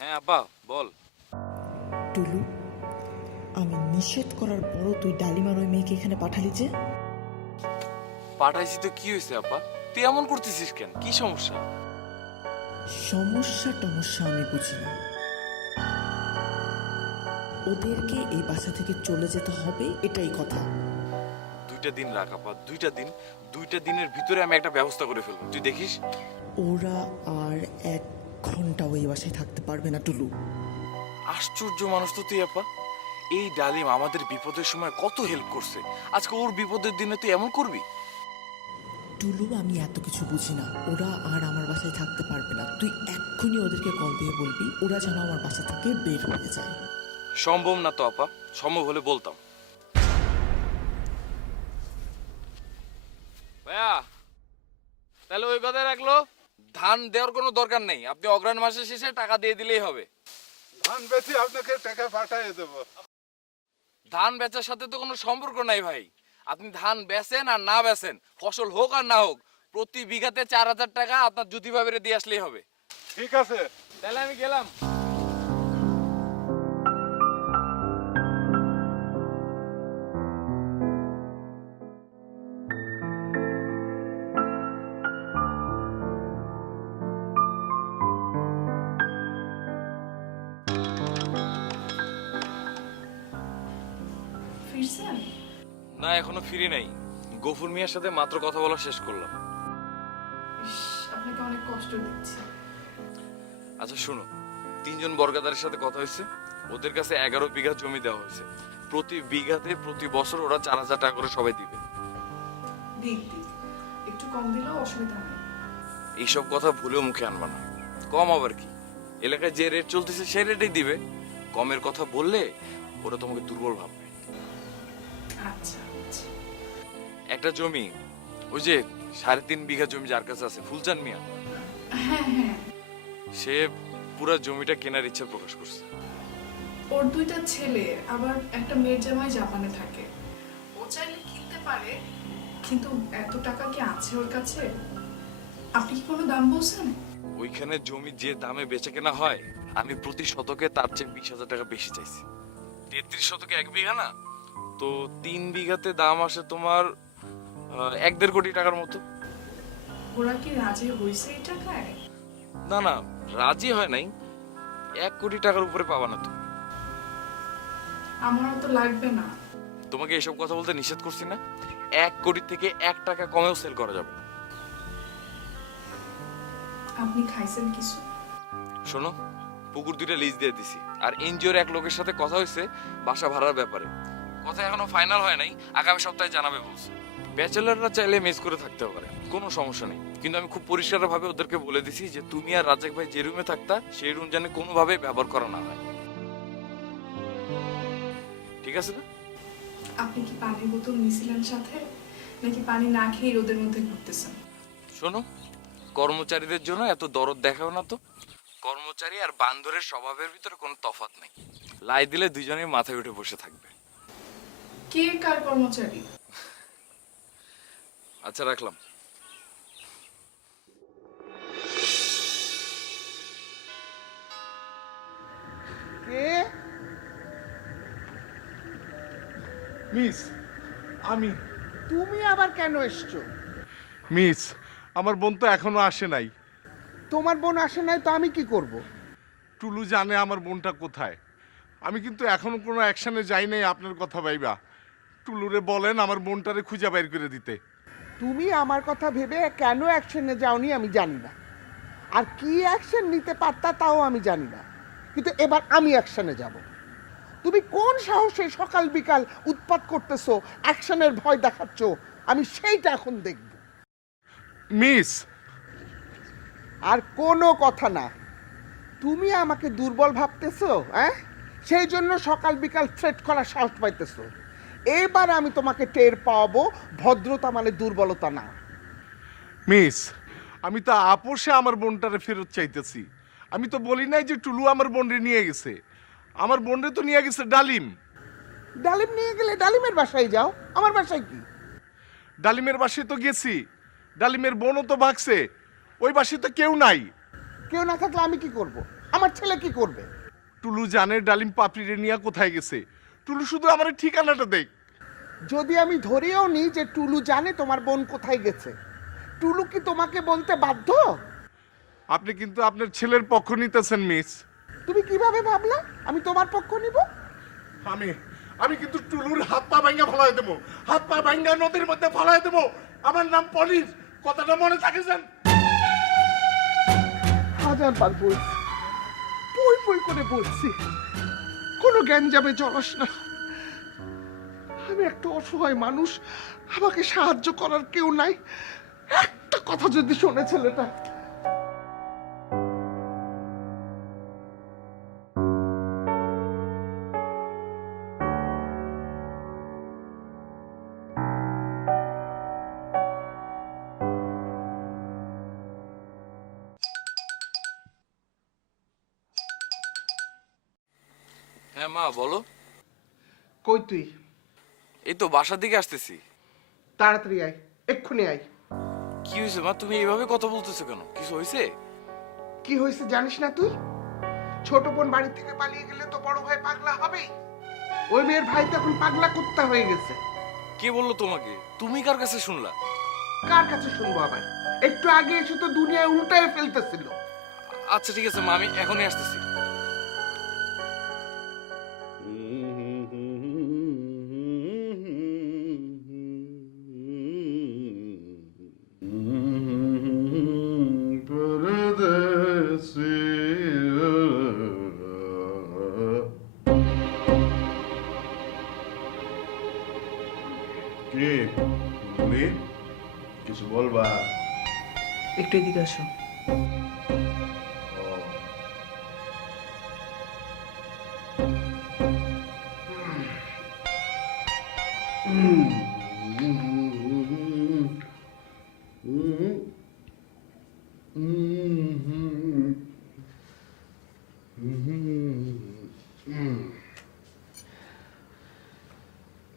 হ্যাঁ আব্বা বল। টুলু, আমি নিষেধ করার পরও তুই ডালিমার ওই মেয়েকে এখানে পাঠালি যে? পাঠাইছি তো কি হয়েছে আব্বা? তুই এমন করতেছিস কেন? কি সমস্যা? সমস্যা আমি বুঝি না। ওদেরকে এই বাসা থেকে চলে যেতে হবে, এটাই কথা। 2টা দিন রাখ আব্বা, 2টা দিন। 2টা দিনের ভিতরে আমি একটা ব্যবস্থা করে ফেলবো, তুই দেখিস। ওরা আর 1 ঘন্টা ওই বাসায় থাকতে পারবে না টুলু। আশ্চর্য মানুষ তো তুই আব্বা। এই ডালিম আমাদের বিপদের সময় কত হেল্প করছে, আজকে ওর বিপদের দিনে তুই এমন করবি? টুলু, আমি এত কিছু বুঝি না। ওরা আর আমার বাসায় থাকতে পারবে না। তুই এক্ষুনি ওদেরকে কল দিয়ে বলবি ওরা যেন আমার বাসা থেকে বের হয়ে যায়। সম্ভব না তো আপা, সম্ভব হলে বলতাম। ভাইয়া তাহলে ওই কথাই রাখলো, ধান দেওয়ার কোনো দরকার নেই, আপনি অগ্রহায়ণ মাসের শেষে টাকা দিয়ে দিলেই হবে। ধান বেশি আপনাকে টাকা পাঠিয়ে দেবো। ধান বেচার সাথে তো কোনো সম্পর্ক নাই ভাই। আপনি ধান বেচেন আর না বেচেন, ফসল হোক আর না হোক, প্রতি বিঘাতে 4000 টাকা আপনার জ্যোতি ভাবিরে দিয়ে আসলেই হবে। ঠিক আছে, তাহলে আমি গেলাম। ফিরছেন? না এখনো ফিরি নাই, গফুর মিয়ার সাথে মাত্র কথা বলা শেষ করলাম। আপনাকে অনেক কষ্ট দিচ্ছি। আচ্ছা শোনো, 3 জন বর্গাদারের সাথে কথা হয়েছে, ওদের কাছে 11 বিঘা জমি দেওয়া হয়েছে। প্রতি বিঘাতে প্রতি বছর ওরা 4000 টাকা করে সবাই দিবে। দিক একটু কম দিলেও অসুবিধা নেই। এইসব কথা ভুলেও মুখে আনবা না। কম আবার কি, এলাকায় যে রেট চলতেছে সেই রেটেই দিবে। কমের কথা বললে ওরা তোমাকে দুর্বল ভাববে। আচ্ছা একটা জমি, ওই যে 3.5 বিঘা জমি যার কাছে আছে, ফুলচান মিয়া, হ্যাঁ, সে পুরো জমিটা কেনার ইচ্ছা প্রকাশ করছে। ওর 2টা ছেলে, আবার একটা মেয়ের জামাই জাপানে থাকে। ও চাইলে কিনতে পারে, কিন্তু এত টাকা কি আছে ওর কাছে? আপনি কি কোনো দাম বলছেন? ওইখানে জমি যে দামে বেচে কেনা হয়, আমি প্রতি শতকে তার চেয়ে 20,000 টাকা বেশি চাইছি। 33 শতকে 1 বিঘা না, তো 3 বিঘাতে দাম আসে তোমার 1.5 কোটি টাকার মতো। ওরা কি রাজি হয়েছে এই টাকায়? না না, রাজি হয় নাই। 1 কোটি টাকার উপরে পাবা না তুমি। আমারও তো লাগবে না। তোমাকে এসব কথা বলতে নিষেধ করছি না? 1 কোটি থেকে 1 টাকা কমেও সেল করা যাবে। আপনি খাইছেন কিছু? শোনো, পুকুর 2টা লিজ দিয়ে দিছি, আর এনজিওর এক লোকের সাথে কথা হয়েছে বাসা ভাড়ার ব্যাপারে। কথা এখনো ফাইনাল হয় নাই, আগামী সপ্তাহে জানাবে বলছে। ব্যাচেলাররা চাইলে মেস করে থাকতে পারে, কোনো সমস্যা নেই, কিন্তু আমি খুব পরিষ্কারভাবে ওদেরকে বলে দিছি যে তুমি আর রাজাক ভাই যে রুমে থাকতা সেই রুম যেন কোনোভাবে ব্যবহার করা না হয়। ঠিক আছে না? আপনি কি পানির বোতল নিছিলেন সাথে, নাকি পানি না খেয়ে রোদের মধ্যে ঘুরতেছেন? শোনো, কর্মচারীদের জন্য এত দরদ দেখাও না তো। কর্মচারী আর বান্দরের স্বভাবের ভিতরে কোনো তফাৎ নেই। লাই দিলে দুজনেই মাথায় উঠে বসে থাকবে। কে কার কর্মচারী? আচ্ছা রাখলাম। কে? মিস, আমি। তুমি আবার কেন এসছো? মিস, আমার বোন তো এখনো আসে নাই। তোমার বোন আসে নাই তো আমি কি করব? টুলু জানে আমার বোনটা কোথায়। আমি কিন্তু এখনো কোনো অ্যাকশনে যাই নাই আপনার কথা ভাইবা। টুলুরে বলেন আমার বোনটারে খুঁজে বাইর করে দিতে। তুমি আমার কথা ভেবে কেন অ্যাকশনে যাওনি আমি জানি না, আর কি অ্যাকশন নিতে পারতা তাও আমি জানি না, কিন্তু এবার আমি অ্যাকশনে যাব। তুমি কোন সাহসে সকাল বিকাল উৎপাত করতেছো, অ্যাকশনের ভয় দেখাচ্ছ? আমি সেইটা এখন দেখব। মিস, আর কোনো কথা না। তুমি আমাকে দুর্বল ভাবতেছো, হ্যাঁ? সেই জন্য সকাল বিকাল থ্রেট করার সাহস পাইতেছো। এবার আমি তোমাকে টের পাওয়াবো ভদ্রতা মানে দুর্বলতা না। মিস, আমি তো আপোষে আমার বোনটারে ফেরত চাইতেছি। আমি তো বলি নাই যে টুলু আমার বোনরে নিয়ে গেছে। আমার বোনরে তো নিয়ে গেছে ডালিম। ডালিম নিয়ে গেলে ডালিমের বাসায় যাও, আমার বাসায় কি? ডালিমের বাসায় তো গেছি, ডালিমের বোনও তো ভাগছে, ওই বাসায় তো কেউ নাই। কেউ না থাকলে আমি কি করব? আমার ছেলে কি করবে? টুলু জানে ডালিম পাপড়িরে নিয়ে কোথায় গেছে। টুলু শুধু আমার ঠিকানাটা দেখ। যদি আমি ধরেও নিই যে টুলু জানে তোমার বোন কোথায় গেছে, টুলু কি তোমাকে বলতে বাধ্য? আপনি কিন্তু আপনার ছেলের পক্ষ নিতেছেন মিস। তুমি কিভাবে ভাবলা আমি তোমার পক্ষ নিব? আমি কিন্তু টুলুর হাত পা ভাঙ্গা ফলাই দেবো, হাত পা ভাঙ্গা নদীর মধ্যে ফলাই দেবো। আমার নাম পলিশ, কথাটা মনে থাকেছেন? হাজারবার বলছি, পই পই করে বলছি, কোনো জ্ঞান যাবে চলাস না। আমি একটা অসহায় মানুষ, আমাকে সাহায্য করার কেউ নাই। একটা কথা যদি শোনে ছেলেটা। হ্যাঁ মা বলো। কই তুই? এই তো বাসার দিকে আসতেছি। তাড়াতাড়ি আয়, এক্ষুনি আয়। কি হয়েছে মা, তুমি এইভাবে কথা বলতেছো কেন? কিছু হয়েছে? কি হয়েছে জানিস না তুই? ছোট বোন বাড়ি থেকে পালিয়ে গেলে তো বড় ভাই পাগলা হবেই। ওই মেয়ের ভাই তো এখন পাগলা কুত্তা হয়ে গেছে। কে বললো তোমাকে? তুমি কার কাছে শুনলা? কার কাছে শুনবো আবার? একটু আগে এসে তো দুনিয়ায় উল্টায় ফেলতেছিল। আচ্ছা ঠিক আছে মা, আমি এখনই আসতেছি। কে তুমি? কিছু বলবা? একটু এদিকে আসো।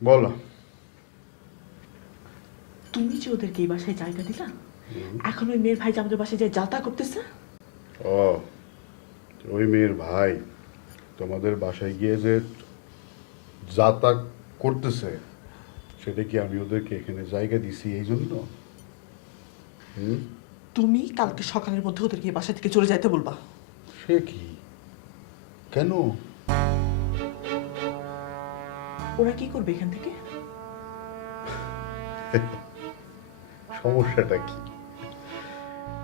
বলো। তুমি যে ওদেরকে এই বাসায় জায়গা দিলা, এখন ওই মেয়ের ভাই যে আমাদের বাসায় যায় যাতা করতেছে। ও, ওই মেয়ের ভাই তোমাদের বাসায় গিয়ে যে যাতা করতেছে, সেটা কি আমি ওদেরকে এখানে জায়গা দিছি এই জন্য? তুমি কালকে সকালের মধ্যে ওদেরকে এই বাসা থেকে চলে যাইতে বলবা। সে কি? কেন? ওরা কি করবে এখান থেকে? সমস্যাটা কি?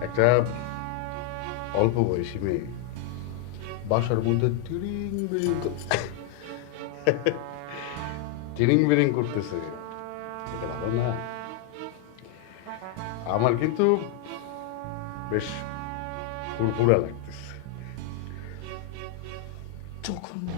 একটা অল্প বয়সী মেয়ে বাসার মধ্যে টিরিং বিরিং করতেছে, এটা ভালো না। আমার কিন্তু বেশ ফুরফুরা লাগতেছে। জঘন্য।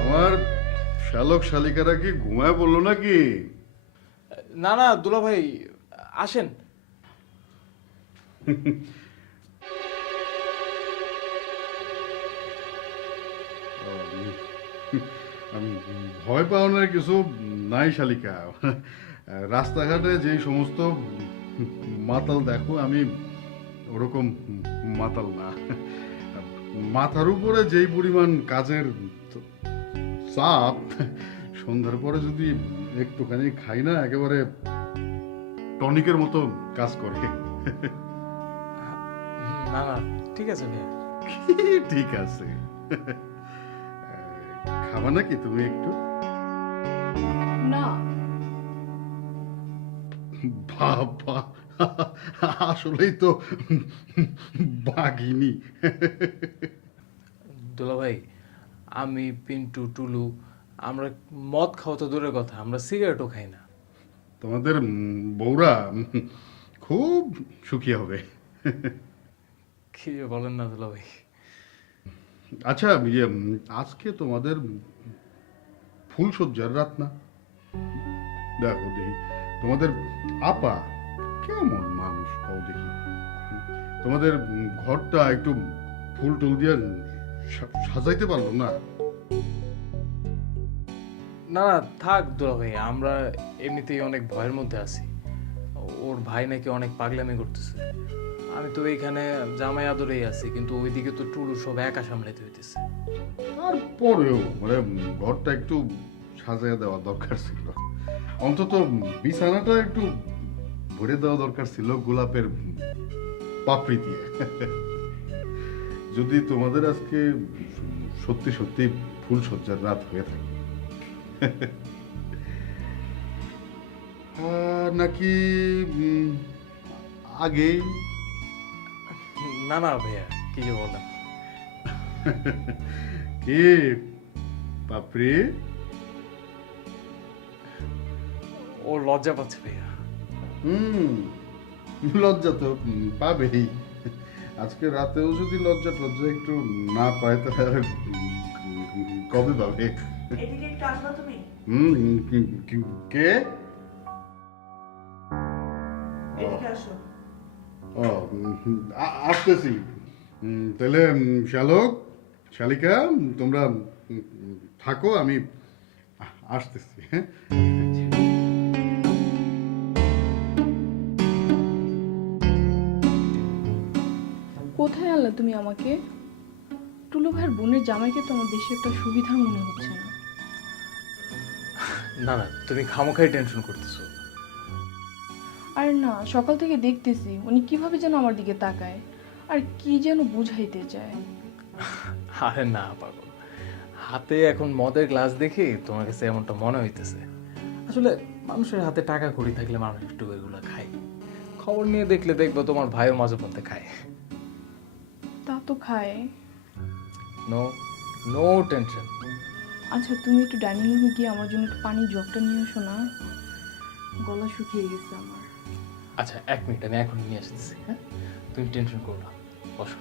আমার শালক শালিকারা কি ঘুমায় বললো নাকি? না না দুলা ভাই, আসেন। আমি ভয় পাওয়ানোর কিছু নাই শালিকা। রাস্তাঘাটে যে সমস্ত মাতাল দেখো, আমি ওরকম মাতাল না। মাথার উপরে যেই পরিমাণ কাজের চাপ, সন্ধ্যার পরে যদি একটুখানি খাই না, একেবারে টনিকের মতো কাজ করে। না না ঠিক আছে ভাইয়া। ঠিক আছে। খাবা নাকি তুমি একটু? না, বাবা, আসলেই তো বাঘিনী। দুলা ভাই, আমি পিন্টু টুলু আমরা মদ খাওয়া তো দূরের কথা, আমরা সিগারেটও খাই না। তোমাদের বউরা খুব সুখী হবে। কি যে বলেন না দুলা ভাই। আচ্ছা, আজকে তোমাদের ফুলসজ্জার রাত না? দেখো দেখি তোমাদের আপা কেমন মানুষ, কও দেখি। তোমাদের ঘরটা একটু ফুল টুল দিয়ে সাজাইতে পারলো না? না না থাক দুলা ভাই, আমরা এমনিতেই অনেক ভয়ের মধ্যে আছি। ওর ভাই নাকি অনেক পাগলামি করতেছে। আমি তো এইখানে জামাই আদরেই আছি, কিন্তু ওইদিকে তো টুলু সব একা সামলাইতে হইতেছে। তারপরেও মানে ঘরটা একটু সাজাইয়া দেওয়া দরকার ছিল, অন্তত বিছানাটা একটু ভরে দেওয়া দরকার ছিল গোলাপের পাপড়ি দিয়ে। যদি তোমাদের আজকে সত্যি সত্যি ফুলসজ্জার রাত হয়ে থাকে, নাকি আগেই? না না ভাইয়া, কি যে বলেন। কি পাপড়ি? ও লজ্জা পাচ্ছে ভাইয়া। লজ্জা তো পাবেই। আজকে রাতেও যদি লজ্জা টজ্জা একটু না পায় তাহলে কবে পাবে? কে? ও, আসতেছি। তাহলে শ্যালক শালিকা তোমরা থাকো, আমি আসতেছি। হ্যাঁ, কোথায় আনলা তুমি আমাকে? টুলু ভাইয়ের বোনের জামাইকে তো আমার বেশি একটা সুবিধার মনে হচ্ছে না। না না তুমি খামোখাই টেনশন করতেছো। আর না, সকাল থেকে দেখতেছি উনি কিভাবে যেন আমার দিকে তাকায় আর কি যেন বুঝাইতে চায়। আরে না পাগল, হাতে এখন মদের গ্লাস দেখে তোমার কাছে এমনটা মনে হইতেছে। আসলে মানুষের হাতে টাকা কড়ি থাকলে মানুষ একটু এগুলো খায়। খবর নিয়ে দেখলে দেখবো তোমার ভাইও মাঝে মধ্যে খায়। তা তো খায়। No no tension. আচ্ছা, তুমি একটু ডাইনিং রুমে গিয়ে আমার জন্য একটু পানির জগটা নিয়ে এসো না, গলা শুকিয়ে গেছে আমার। আচ্ছা 1 মিনিট, আমি এখন নিয়ে আসতেছি। হ্যাঁ, তুমি টেনশন করো না, বসো।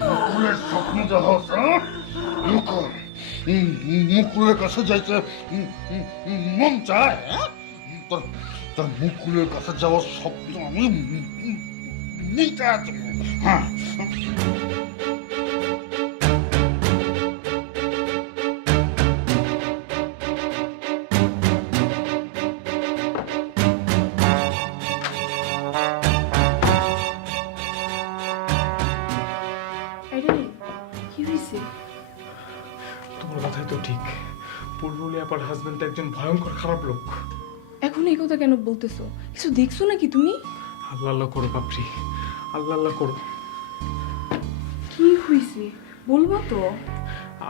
মুকুলের স্বপ্ন জাহাজ, মুকুলের কাছে যাইতে মন চায়? তোর মুকুলের কাছে যাওয়ার স্বপ্ন আমি নিতে আছি। হ্যাঁ, কি হয়েছে? তোমার কথাই তো ঠিক। বুলবুলি আপার হাজবেন্ড একজন ভয়ঙ্কর খারাপ লোক। এখন এই কথা কেন বলতেছো? কিছু দেখছো নাকি তুমি? আল্লাহ আল্লাহ করো পাপড়ি, আল্লাহ আল্লাহ করো। কি হয়েছে বলবো তো?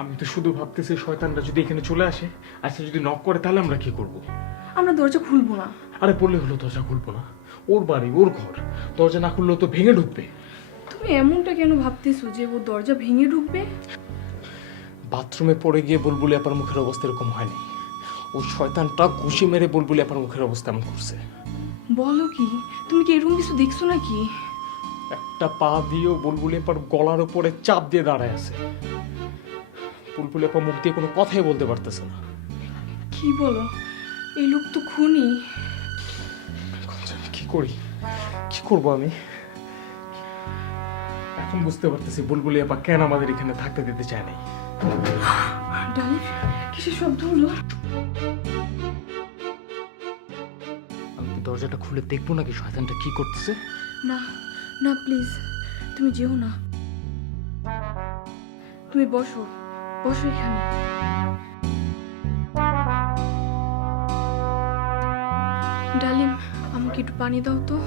আমি তো শুধু ভাবতেছি শয়তানটা যদি এখানে চলে আসে, আচ্ছা যদি নক করে তাহলে আমরা কি করব? আমরা দরজা খুলবো না। আরে বললে হলো দরজা খুলবো না, ওর বাড়ি ওর ঘর, দরজা না খুললেও তো ভেঙে ঢুকবে। তুমি এমনটা কেন ভাবতেছো যে ও দরজা ভেঙে ঢুকবে? বাথরুমে পড়ে গিয়ে বুলবুলি আপার মুখের অবস্থা এরকম হয়নি। ওই শয়তানটা ঘুষি মেরে বুলবুলি আপার মুখের অবস্থা এমন করছে। বলো কি? তুমি কি এরকম কিছু দেখছো নাকি? একটা পা দিয়েও বুলবুলি আপার গলার উপরে চাপ দিয়ে দাঁড়ায় আছে। বুলবুলি আপা মুখ দিয়ে কোনো কথাই বলতে পারতেছে না। কি বলো? এই লোক তো খুনি। কি করি, কি করবো আমি? এখন এখন বুঝতে পারতেছি বুলবুলি আপা কেন আমাদের এখানে থাকতে দিতে চায় নাই। ডালিম কিসের শব্দ হলো? আমি কি দরজাটা খুলে দেখবো নাকি শয়তানটা কি করতেছে? না না প্লিজ, তুমি যেও না। তুমি বসো বসো এখানে। ডালিম আমাকে একটু পানি দাও তো।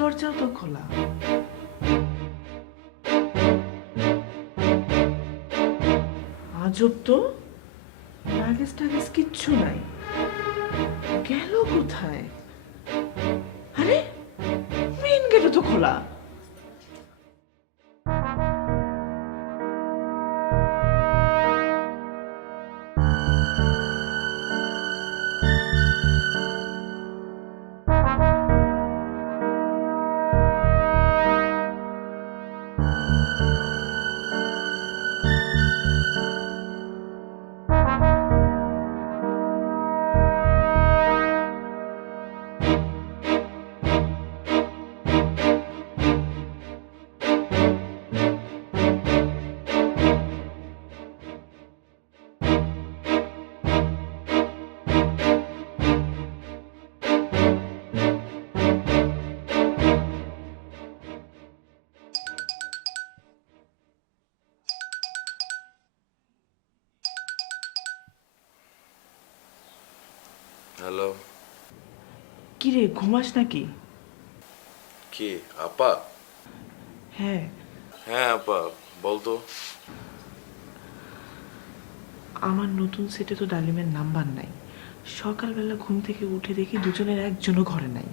দরজাও তো খোলা। আজব তো, লাগেজ টাগেজ কিচ্ছু নাই, গেল কোথায়? আরে মেইন গেটও তো খোলা। হ্যালো, কিরে ঘুমাস নাকি? কে আপা? হ্যাঁ হ্যাঁ আপা, বলতো। আমার নতুন সেটে তো ডালিমের নাম্বার নাই। সকালবেলা ঘুম থেকে উঠে দেখি দুজনের একজনও ঘরে নাই।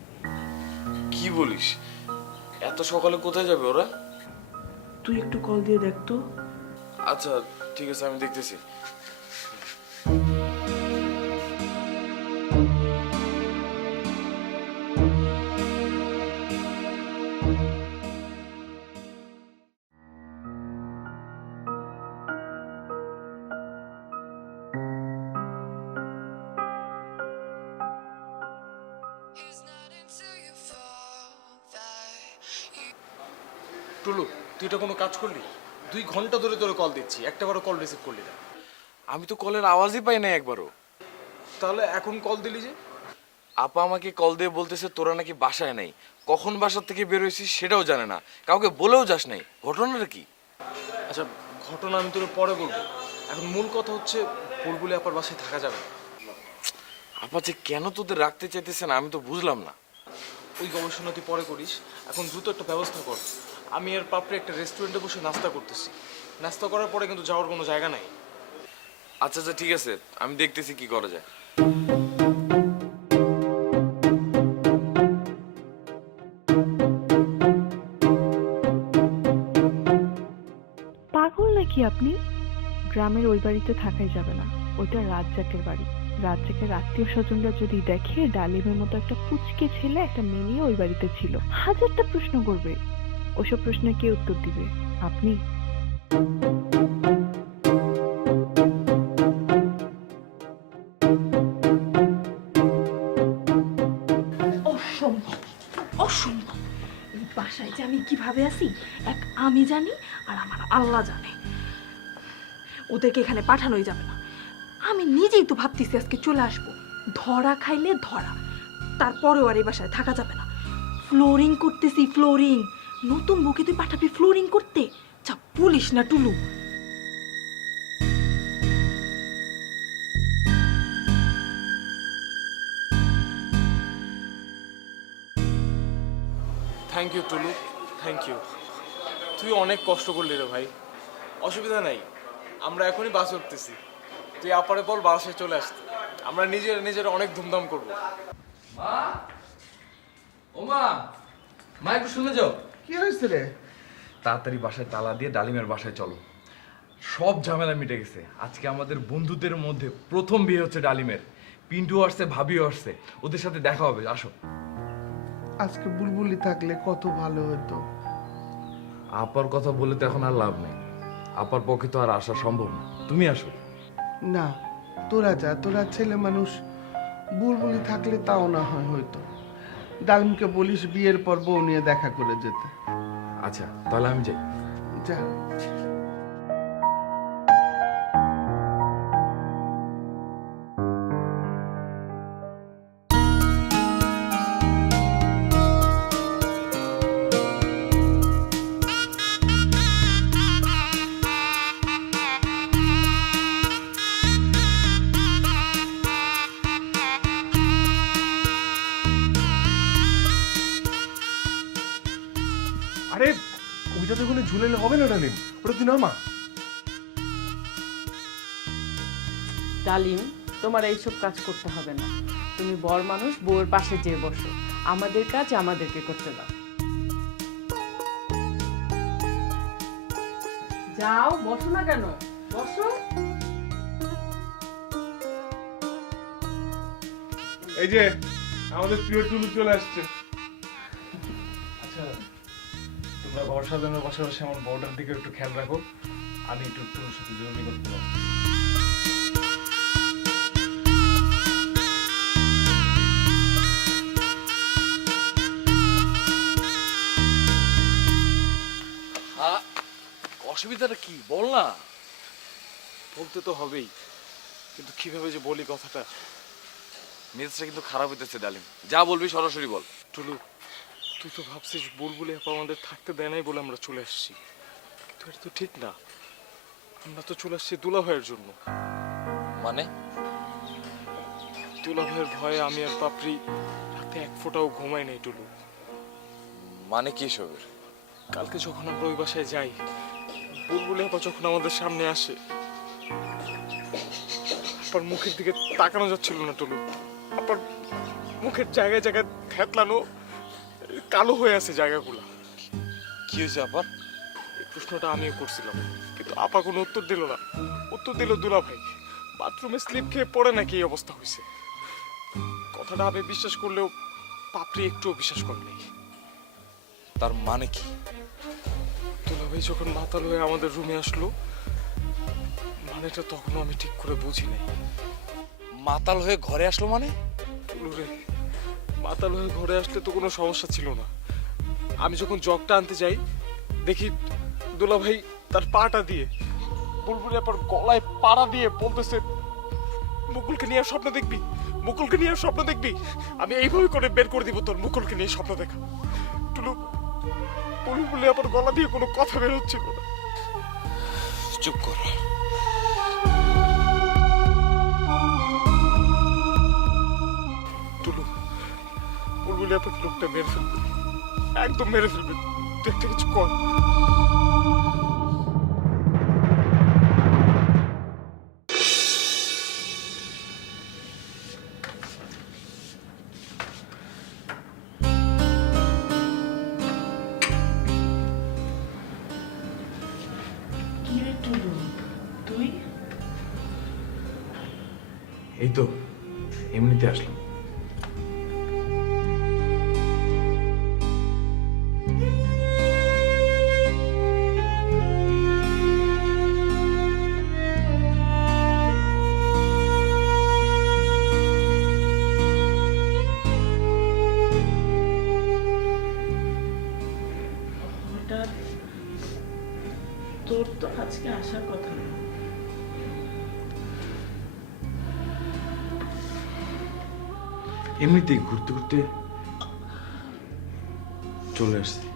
কি বলিস? এত সকালে কোথায় যাবে ওরা? তুই একটু কল দিয়ে দেখ তো। আচ্ছা ঠিক আছে, আমি দেখতেছি। টুলু, তুই এটা কোনো কাজ করলি? 2 ঘন্টা ধরে তোরে কল দিচ্ছি, একটাবারও কল রিসিভ করলি না। আমি তো কলের আওয়াজই পাই নাই একবারও। তাহলে এখন কল দিলি যে? আপা আমাকে কল দিয়ে বলতেছে তোরা নাকি বাসায় নাই, কখন বাসার থেকে বের হয়েছিস সেটাও জানে না, কাউকে বলেও যাস নাই। ঘটনাটা কি? আচ্ছা, ঘটনা আমি তোর পরে বলবো। এখন মূল কথা হচ্ছে বুলবুলি আপার বাসায় থাকা যাবে না। আপা যে কেন তোদের রাখতে চাইতেছে না আমি তো বুঝলাম না। ওই গবেষণা তুই পরে করিস, এখন দ্রুত একটা ব্যবস্থা কর। আমি আর পাপড়ি একটা রেস্টুরেন্টে বসে নাস্তা করতেছি। নাস্তা করার পরে কিন্তু যাওয়ার কোনো জায়গা নাই। আচ্ছা আচ্ছা ঠিক আছে, আমি দেখতেছি কি করা যায়। পাগল নাকি আপনি? গ্রামের ওই বাড়িতে থাকাই যাবে না, ওইটা রাজ্জাকের বাড়ি। রাজ্জাকের আত্মীয় স্বজনরা যদি দেখে ডালিমের মতো একটা পুচকে ছেলে একটা মেয়ে নিয়ে ওই বাড়িতে ছিল, হাজারটা প্রশ্ন করবে। ওসব প্রশ্নের কে উত্তর দিবে? আপনি। অসম্ভব, অসম্ভব। এই বাসায় যে আমি কিভাবে আছি এক আমি জানি আর আমার আল্লাহ জানে। ওদেরকে এখানে পাঠানোই যাবে না। আমি নিজেই তো ভাবতেছি আজকে চলে আসবো, ধরা খাইলে ধরা, তারপরেও আর এই বাসায় থাকা যাবে না। ফ্লোরিং করতেছি, ফ্লোরিং। নতুন বউকে তুই পাঠাবি ফ্লোরিং করতে? যা বলিস না Tulu. Thank you Tulu, thank you. তুই অনেক কষ্ট করলি রে ভাই। অসুবিধা নাই, আমরা এখনই বাস উঠতেছি। তুই আপারে বল বাসায় চলে আসতে, আমরা নিজের অনেক ধুমধাম করবো। মা, ও মা, মা একটু শুনে যাও। কি হয়েছে রে? তাড়াতাড়ি বাসায় তালা দিয়ে ডালিমের বাসায় চলো। সব ঝামেলা মিটে গেছে। আজকে আমাদের বন্ধুদের মধ্যে প্রথম বিয়ে হচ্ছে ডালিমের। পিন্টু আসছে, ভাবিও আসছে, ওদের সাথে দেখা হবে। আসো। আজকে বুলবুলি থাকলে কত ভালো হতো। আপার কথা বলে তো এখন আর লাভ নেই। আপার পক্ষে তো আর আসা সম্ভব না। তুমি আসো। না, তোরা যা, তোরা ছেলে মানুষ। বুলবুলি থাকলে তাও না হয় হয়তো। ডালিমকে বলিস বিয়ের পর বউ নিয়ে দেখা করে যেতে। আচ্ছা তাহলে আমি যাই। যা। আরে ওইটা তো কোনো ঝুলেলে হবে না ডালিম, ওটা তুই নামা। ডালিম, তোমার এইসব কাজ করতে হবে না। তুমি বর মানুষ, বউয়ের পাশে যেয়ে বসো। আমাদের কাজ আমাদেরকে করতে দাও। যাও, বসো না কেন? বসো। এই যে আমাদের প্রিয় টুলু চলে আসছে। আচ্ছা, তোমরা ঘর সাজানোর পাশাপাশি আমার বউটার দিকে একটু খেয়াল রাখো। আমি একটু টুলুর সাথে জরুরি করতে পারি। অসুবিধাটা কি বল না। বলতে তো হবেই, কিন্তু কিভাবে যে বলি কথাটা। মেজাজটা কিন্তু খারাপ হইতেছে ডালিম, যা বলবি সরাসরি বল। টুলু, তুই তো ভাবছিস বুলবুলি আপা আমাদের থাকতে দেয় নাই বলে আমরা চলে আসছি, কিন্তু এটা তো ঠিক না। আমরা তো চলে আসছি দুলা ভাইয়ের জন্য। মানে? দুলা ভাইয়ের ভয়ে আমি আর পাপড়ি রাতে এক ফোঁটাও ঘুমাই নাই টুলু। মানে কি সবের? কালকে যখন আমরা ওই বাসায় যাই, বুলবুলি আপা যখন আমাদের সামনে আসে, আপার মুখের দিকে তাকানো যাচ্ছিল না টুলু। আপার মুখের জায়গায় জায়গায় থেতলানো, কালো হয়ে আছে জায়গাগুলো। কি হয়েছে আপার? এই প্রশ্নটা আমিও করছিলাম, কিন্তু আপা কোনো উত্তর দিল না। উত্তর দিল দুলা ভাই। বাথরুমে স্লিপ খেয়ে পড়ে নাকি এই অবস্থা হয়েছে। কথাটা আমি বিশ্বাস করলেও পাপড়ি একটুও বিশ্বাস করে নাই। তার মানে কি? দুলা ভাই যখন মাতাল হয়ে আমাদের রুমে আসলো, মানেটা তখনও আমি ঠিক করে বুঝি নাই। মাতাল হয়ে ঘরে আসলো মানে? টুলুরে, মাতাল হয়ে ঘরে আসলে তো কোনো সমস্যা ছিল না। আমি যখন জগটা আনতে যাই, দেখি দুলা ভাই তার পাটা দিয়ে বুলবুলি আপার গলায় পাড়া দিয়ে বলতেছে, মুকুলকে নিয়ে স্বপ্ন দেখবি, মুকুলকে নিয়ে স্বপ্ন দেখবি? আমি এইভাবে করে বের করে দিব তোর মুকুলকে নিয়ে স্বপ্ন দেখা। টুলু বলে আমার গলা দিয়ে কোনো কথা বের হচ্ছিল না। চুপ কর। টুলু বুলবুলি আপনাকে লোকটা মেরে ফেলবে, একদম মেরে ফেলবে। তুই একটা কিছু কর। কি রে টুলু, তুই? এই তো এমনিতে আসলাম। হঠাৎ তোর তো আজকে আসার কথা না। এমনিতেই ঘুরতে ঘুরতে চলে আসছি।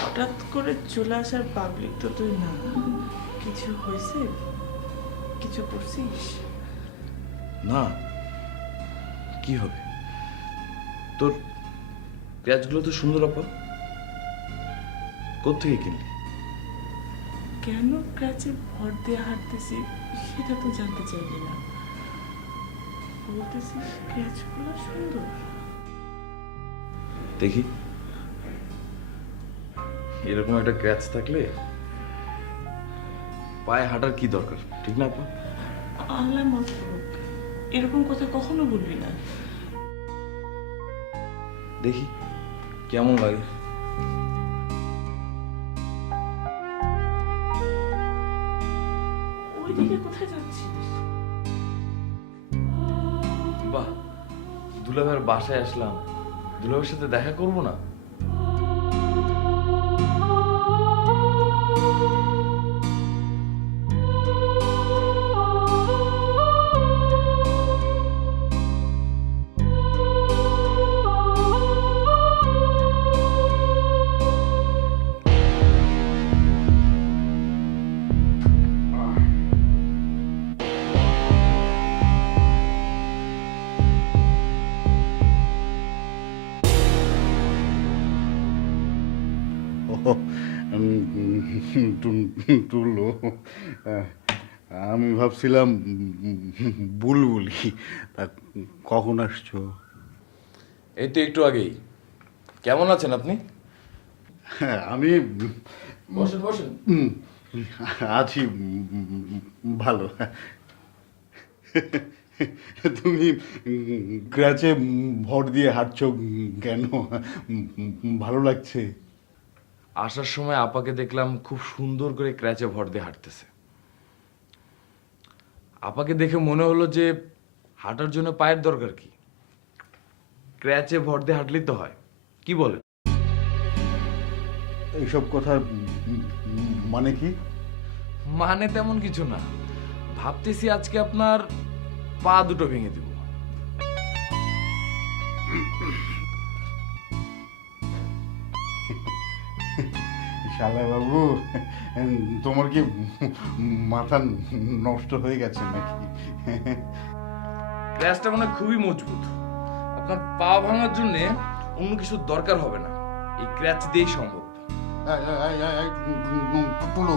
হঠাৎ করে চলে আসার পাবলিক তো তুই না। কিছু হয়েছে? কিছু করছিস? না, কি হবে? তোর ক্র্যাচগুলো তো সুন্দর আপা, কোত্থেকে কিনলি? কেন কাছে ভর দিয়ে হাঁটতেছি সেটা তো জানতে চাইলি না। বলতেছিস ক্র্যাচগুলো সুন্দর। দেখি, এরকম একটা ক্র্যাচ থাকলে পায়ে হাঁটার কি দরকার, ঠিক না আপা? আল্লাহ মাফ করুক, এরকম কথা কখনো বলবি না। দেখি কেমন লাগে। ওইদিকে কোথায় যাচ্ছিস? বাহ, দুলাভাইয়ের বাসায় আসলাম, দুলাভাইয়ের সাথে দেখা করবো না? টুলু, আমি ভাবছিলাম বুলবুলি। তা কখন আসছো? এই তো একটু আগেই। কেমন আছেন আপনি? আমি বসেন বসেন। আছি ভালো। তুমি ক্র্যাচে ভর দিয়ে হাঁটছো কেন? ভালো লাগছে? আসার সময় আপাকে দেখলাম খুব সুন্দর করে ক্র্যাচে ভর দিয়ে হাঁটতেছে। আপাকে দেখে মনে হলো যে হাঁটার জন্য পায়ের দরকার কি, ক্র্যাচে ভর দিয়ে হাঁটলেই তো হয়। কি বলেন? এইসব কথা মানে কি? মানে তেমন কিছু না, ভাবতেছি আজকে আপনার পা দুটো ভেঙে দিব। শালা বাবু, তোমার কি মাথা নষ্ট হয়ে গেছে নাকি? ক্র্যাচটা মনে হয় খুবই মজবুত। আপনার পা ভাঙার জন্য অন্য কিছু দরকার হবে না, এই ক্র্যাচ দিয়েই সম্ভব। টুলু,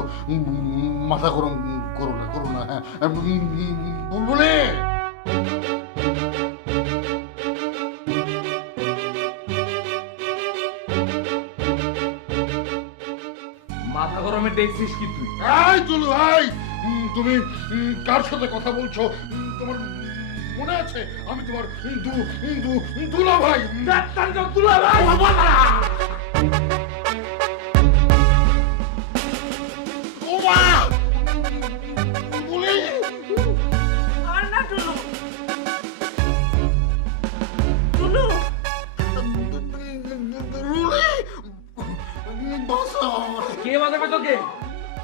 মাথা গরম করো না। বুলবুলি, মাথা গরমে দেখছিস কি তুই? টুলু, তুমি কার সাথে কথা বলছো? তোমার মনে আছে আমি তোমার দুলা ভাই? দুলা ভাই আর না টুলু, টুলু কে বাজাবে তোকে?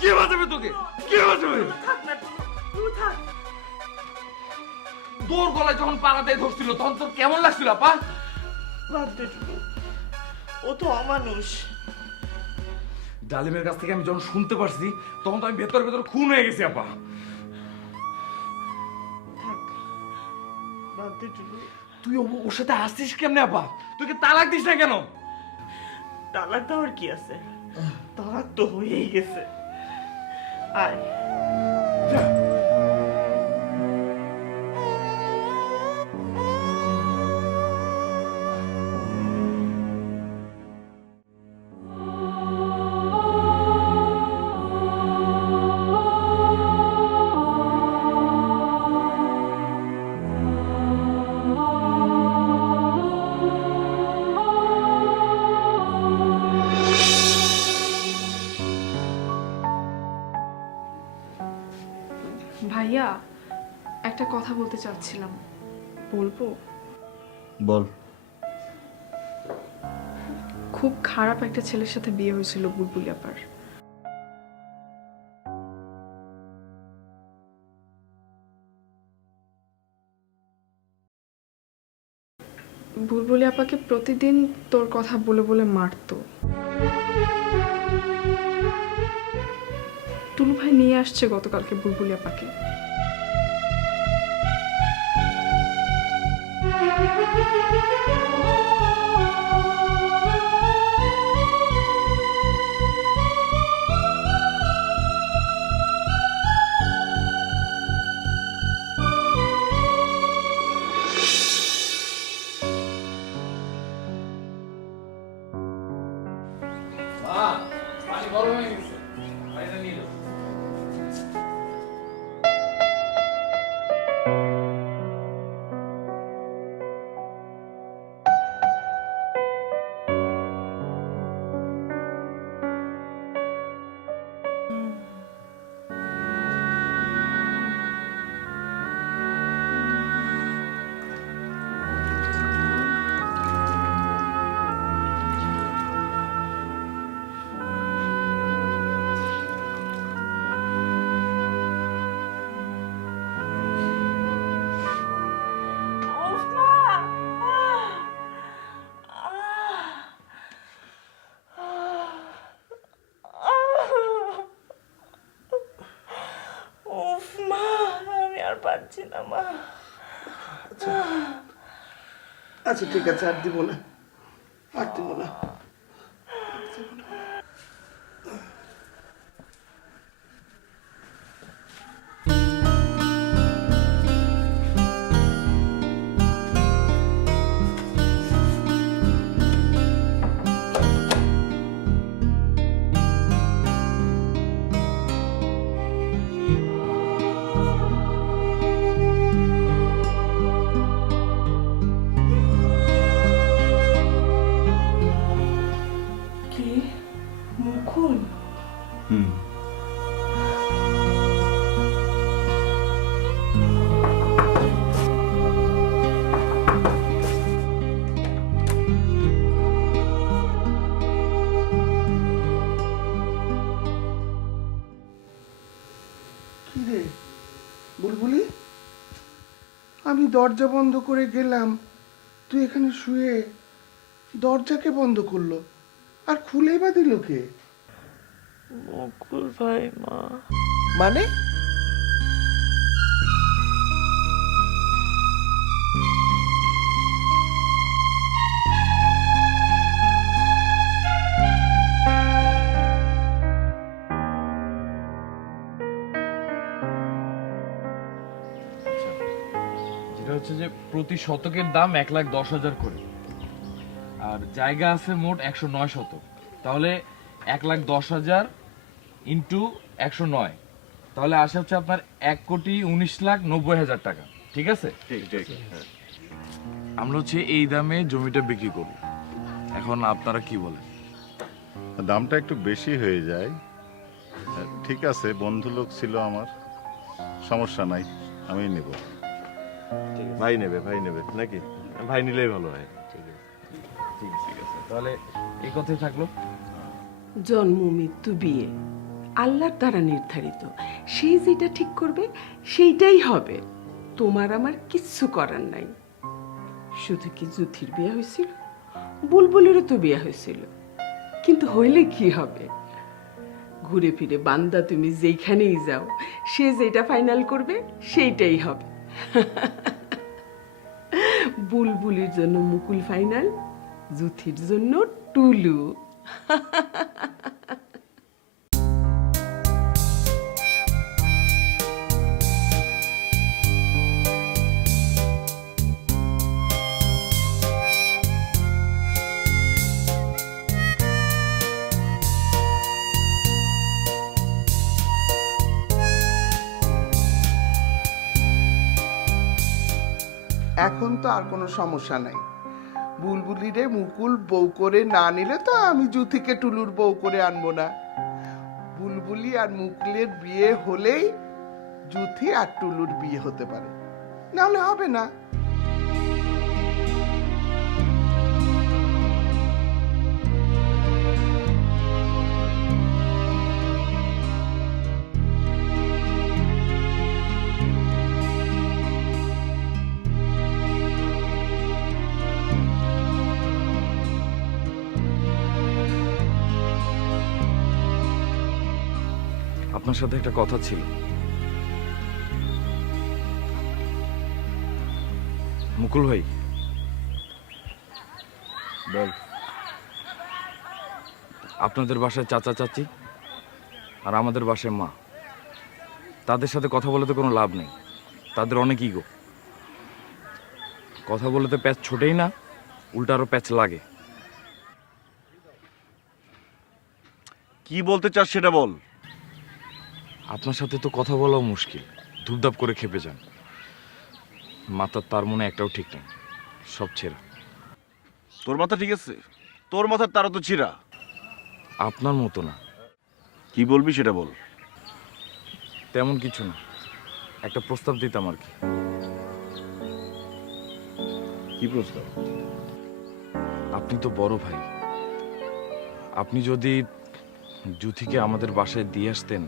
কে বাজাবে তোকে? কে বাজাবে? থাক না টুলু, টুলু থাক। তোর গলায় যখন পাড়া দিয়ে ধরছিল তখন তোর কেমন লাগছিল আপা? বাদ দে টুলু, ও তো অমানুষ। ডালিমের কাছ থেকে আমি যখন শুনতে পারছি তখন তো আমি ভেতর ভেতর খুন হয়ে গেছি আপা। থাক, বাদ দে টুলু। তুই ওর সাথে আসছিস কেমনে আপা? তুই কি তালাক দিস না কেন? তালাক দেওয়ার কি আছে, তালাক তো হয়েই গেছে। আয়। ভাইয়া, একটা কথা বলতে চাচ্ছিলাম, বলবো? বল। খুব খারাপ একটা ছেলের সাথে বিয়ে হয়েছিল বুলবুলি আপার। বুলবুলি আপাকে প্রতিদিন তোর কথা বলে বলে মারতো। টুলু ভাই নিয়ে আসছে গতকালকে বুলবুলি আপাকে। পানি গরম হয়ে গেছে, পানিটা নিয়ে যাও। উফ মা, আমি আর পারছি না মা। আচ্ছা ঠিক আছে, আর দিব না, আর দিব না। কে? মুকুল? কি রে বুলবুলি, আমি দরজা বন্ধ করে গেলাম, তুই এখানে শুয়ে দরজাকে বন্ধ করলো, আর খুলেই বা দিল কে? মুকুল ভাই মা। মানে? যেটা হচ্ছে যে প্রতি শতকের দাম 1,10,000 করে, আর জায়গা আছে মোট 109 শতক। তাহলে 1,10,000 ইন্টু 109, তাহলে আসে হচ্ছে আপনার 1,19,90,000 টাকা। ঠিক আছে? ঠিক ঠিক। আমরা হচ্ছে এই দামে জমিটা বিক্রি করব। এখন আপনারা কি বলেন? দামটা একটু বেশি হয়ে যায়। ঠিক আছে, বন্ধু লোক ছিল আমার, সমস্যা নাই, আমি নেব। ভাই নেবে নাকি? ভাই নিলেই ভালো হয়। ঠিক আছে, তাহলে এই কথাই থাকলো। জন্ম মৃত্যু বিয়ে আল্লাহর দ্বারা নির্ধারিত, সেই যেটা ঠিক করবে সেইটাই হবে। তোমার আমার কিচ্ছু করার নাই। শুধু কি জুথির বিয়ে হয়েছিল, বুলবুলেরও তো বিয়ে হয়েছিল, কিন্তু হইলে কি হবে? ঘুরে ফিরে বান্দা তুমি যেখানেই যাও, সে যেটা ফাইনাল করবে সেইটাই হবে। বুলবুলির জন্য মুকুল ফাইনাল, জুথির জন্য টুলু। এখন তো আর কোনো সমস্যা নাই। বুলবুলিরে মুকুল বউ করে না নিলে তো আমি জুথিকে টুলুর বউ করে আনবো না। বুলবুলি আর মুকুলের বিয়ে হলেই জুথি আর টুলুর বিয়ে হতে পারে, নাহলে হবে না। আপনার সাথে একটা কথা ছিল। মুকুল ভাই, বল। আপনাদের বাসায় চাচা চাচি আর আমাদের বাসায় মা, তাদের সাথে কথা বলে তো কোনো লাভ নেই। তাদের অনেক ইগো। কথা বলে তো প্যাচ ছোটেই না, উল্টা আরো প্যাচ লাগে। কি বলতে চাস সেটা বল। আপনার সাথে তো কথা বলাও মুশকিল, ধূপধাপ করে খেপে যান। মাথার তার মনে একটাও ঠিক নেই, সব ছেঁড়া। তোর মাথা ঠিক আছে? তোর মাথার তারা তো ছিঁড়া। আপনার মতো না। কি বলবি সেটা বল। তেমন কিছু না, একটা প্রস্তাব দিতাম আর কি। কি প্রস্তাব? আপনি তো বড় ভাই, আপনি যদি জুথিকে আমাদের বাসায় দিয়ে আসতেন,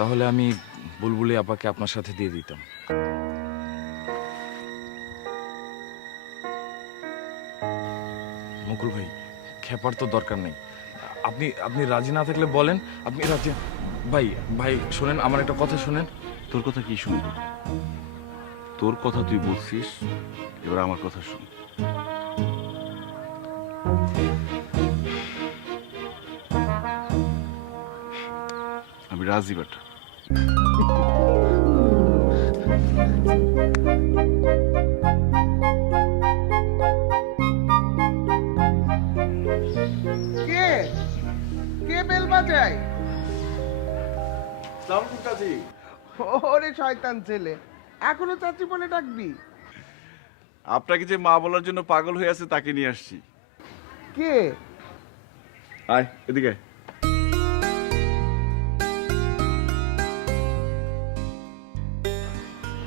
তাহলে আমি বুলবুলি আপাকে আপনার সাথে দিয়ে দিতাম। মুকুল ভাই, খেপার তো দরকার নেই। আপনি আপনি রাজি না থাকলে বলেন। আপনি রাজি? ভাই ভাই শোনেন, আমার একটা কথা শোনেন। তোর কথা কি শুনবো? তোর কথা তুই বলছিস, এবার আমার কথা শুন। আমি রাজি বেটা। কে কে বেল বাজায়? চাচি, ওরে শয়তান ছেলে, এখনো চাচি বলে ডাকবি? আপনাকে যে মা বলার জন্য পাগল হয়ে আছে তাকে নিয়ে আসছি। কে? আয় এদিকে।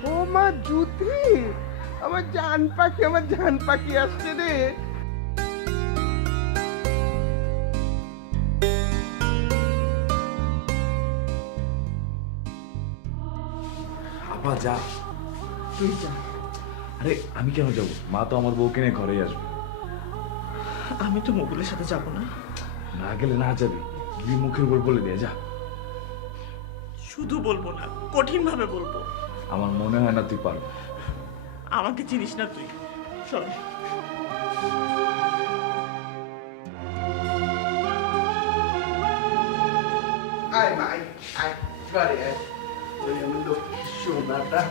ও মা জুথি, আমার জান পাখি, আমার জান পাখি আসছে রে। আপা যা। তুই যা। আরে আমি কেন যাবো? মা তো আমার বউকে নিয়ে ঘরেই আসবে। আমি তো মুকুলের সাথে যাব না। না গেলে না যাবি, গিয়ে মুখের উপর বলে দিয়ে যা। শুধু বলবো না, কঠিন ভাবে বলবো। আমার মনে হয় না তুই পারবি। আমাকে চিনিস না তুই, চল। আয় মা, আয় আয়, ঘরে আয়। ওই আমার লক্ষ্মী সোনাটা,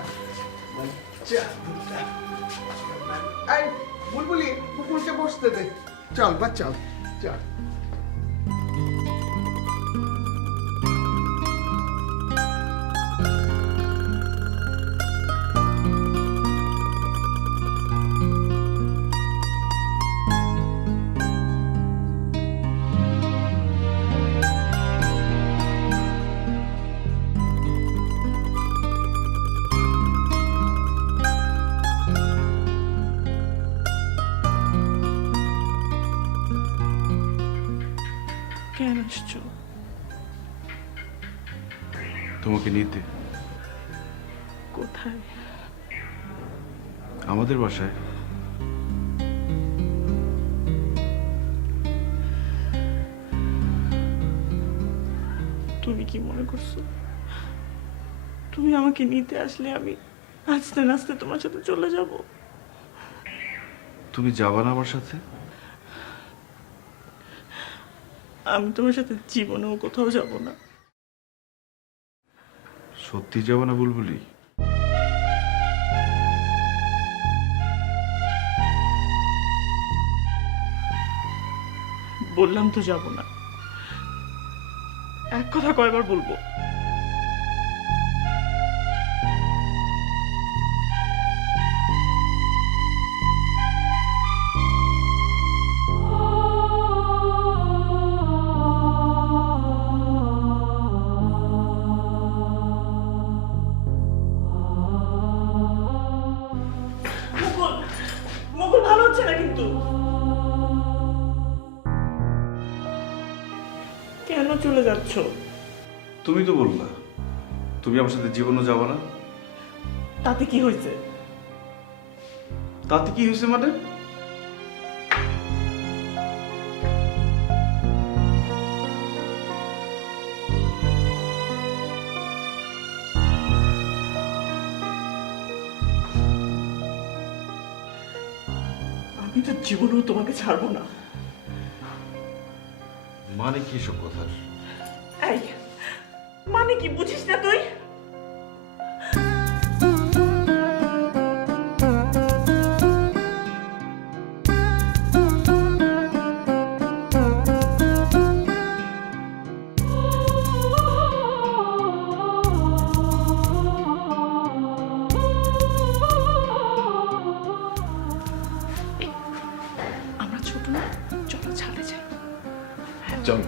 আমার জাদুটা। আয় বুলবুলি, মুকুলকে বসতে দে। চল বা চল, চল। কেন আসছো? তোমাকে নিতে। কোথায়? আমাদের বাসায়। তুমি কি মনে করছো তুমি আমাকে নিতে আসলে আমি নাচতে নাচতে তোমার সাথে চলে যাব? তুমি যাবা না আমার সাথে? আমি তোমার সাথে জীবনেও কোথাও যাব না। সত্যি যাবা না বুলবুলি? বললাম তো যাব না। এক কথা কয়বার বলবো? মুকুল, মুকুল ভালো হচ্ছে না কিন্তু। কেন চলে যাচ্ছ? তুমি তো বললা তুমি আমার সাথে জীবনও যাবা না। তাতে কি হয়েছে? তাতে কি হয়েছে মানে? আমি তো জীবনেও তোমাকে ছাড়বো না। মানে কি সব কথা? এই মানে কি বুঝিস না তুই? আমরা ছোট না, চলো ছাদে যাই। চল।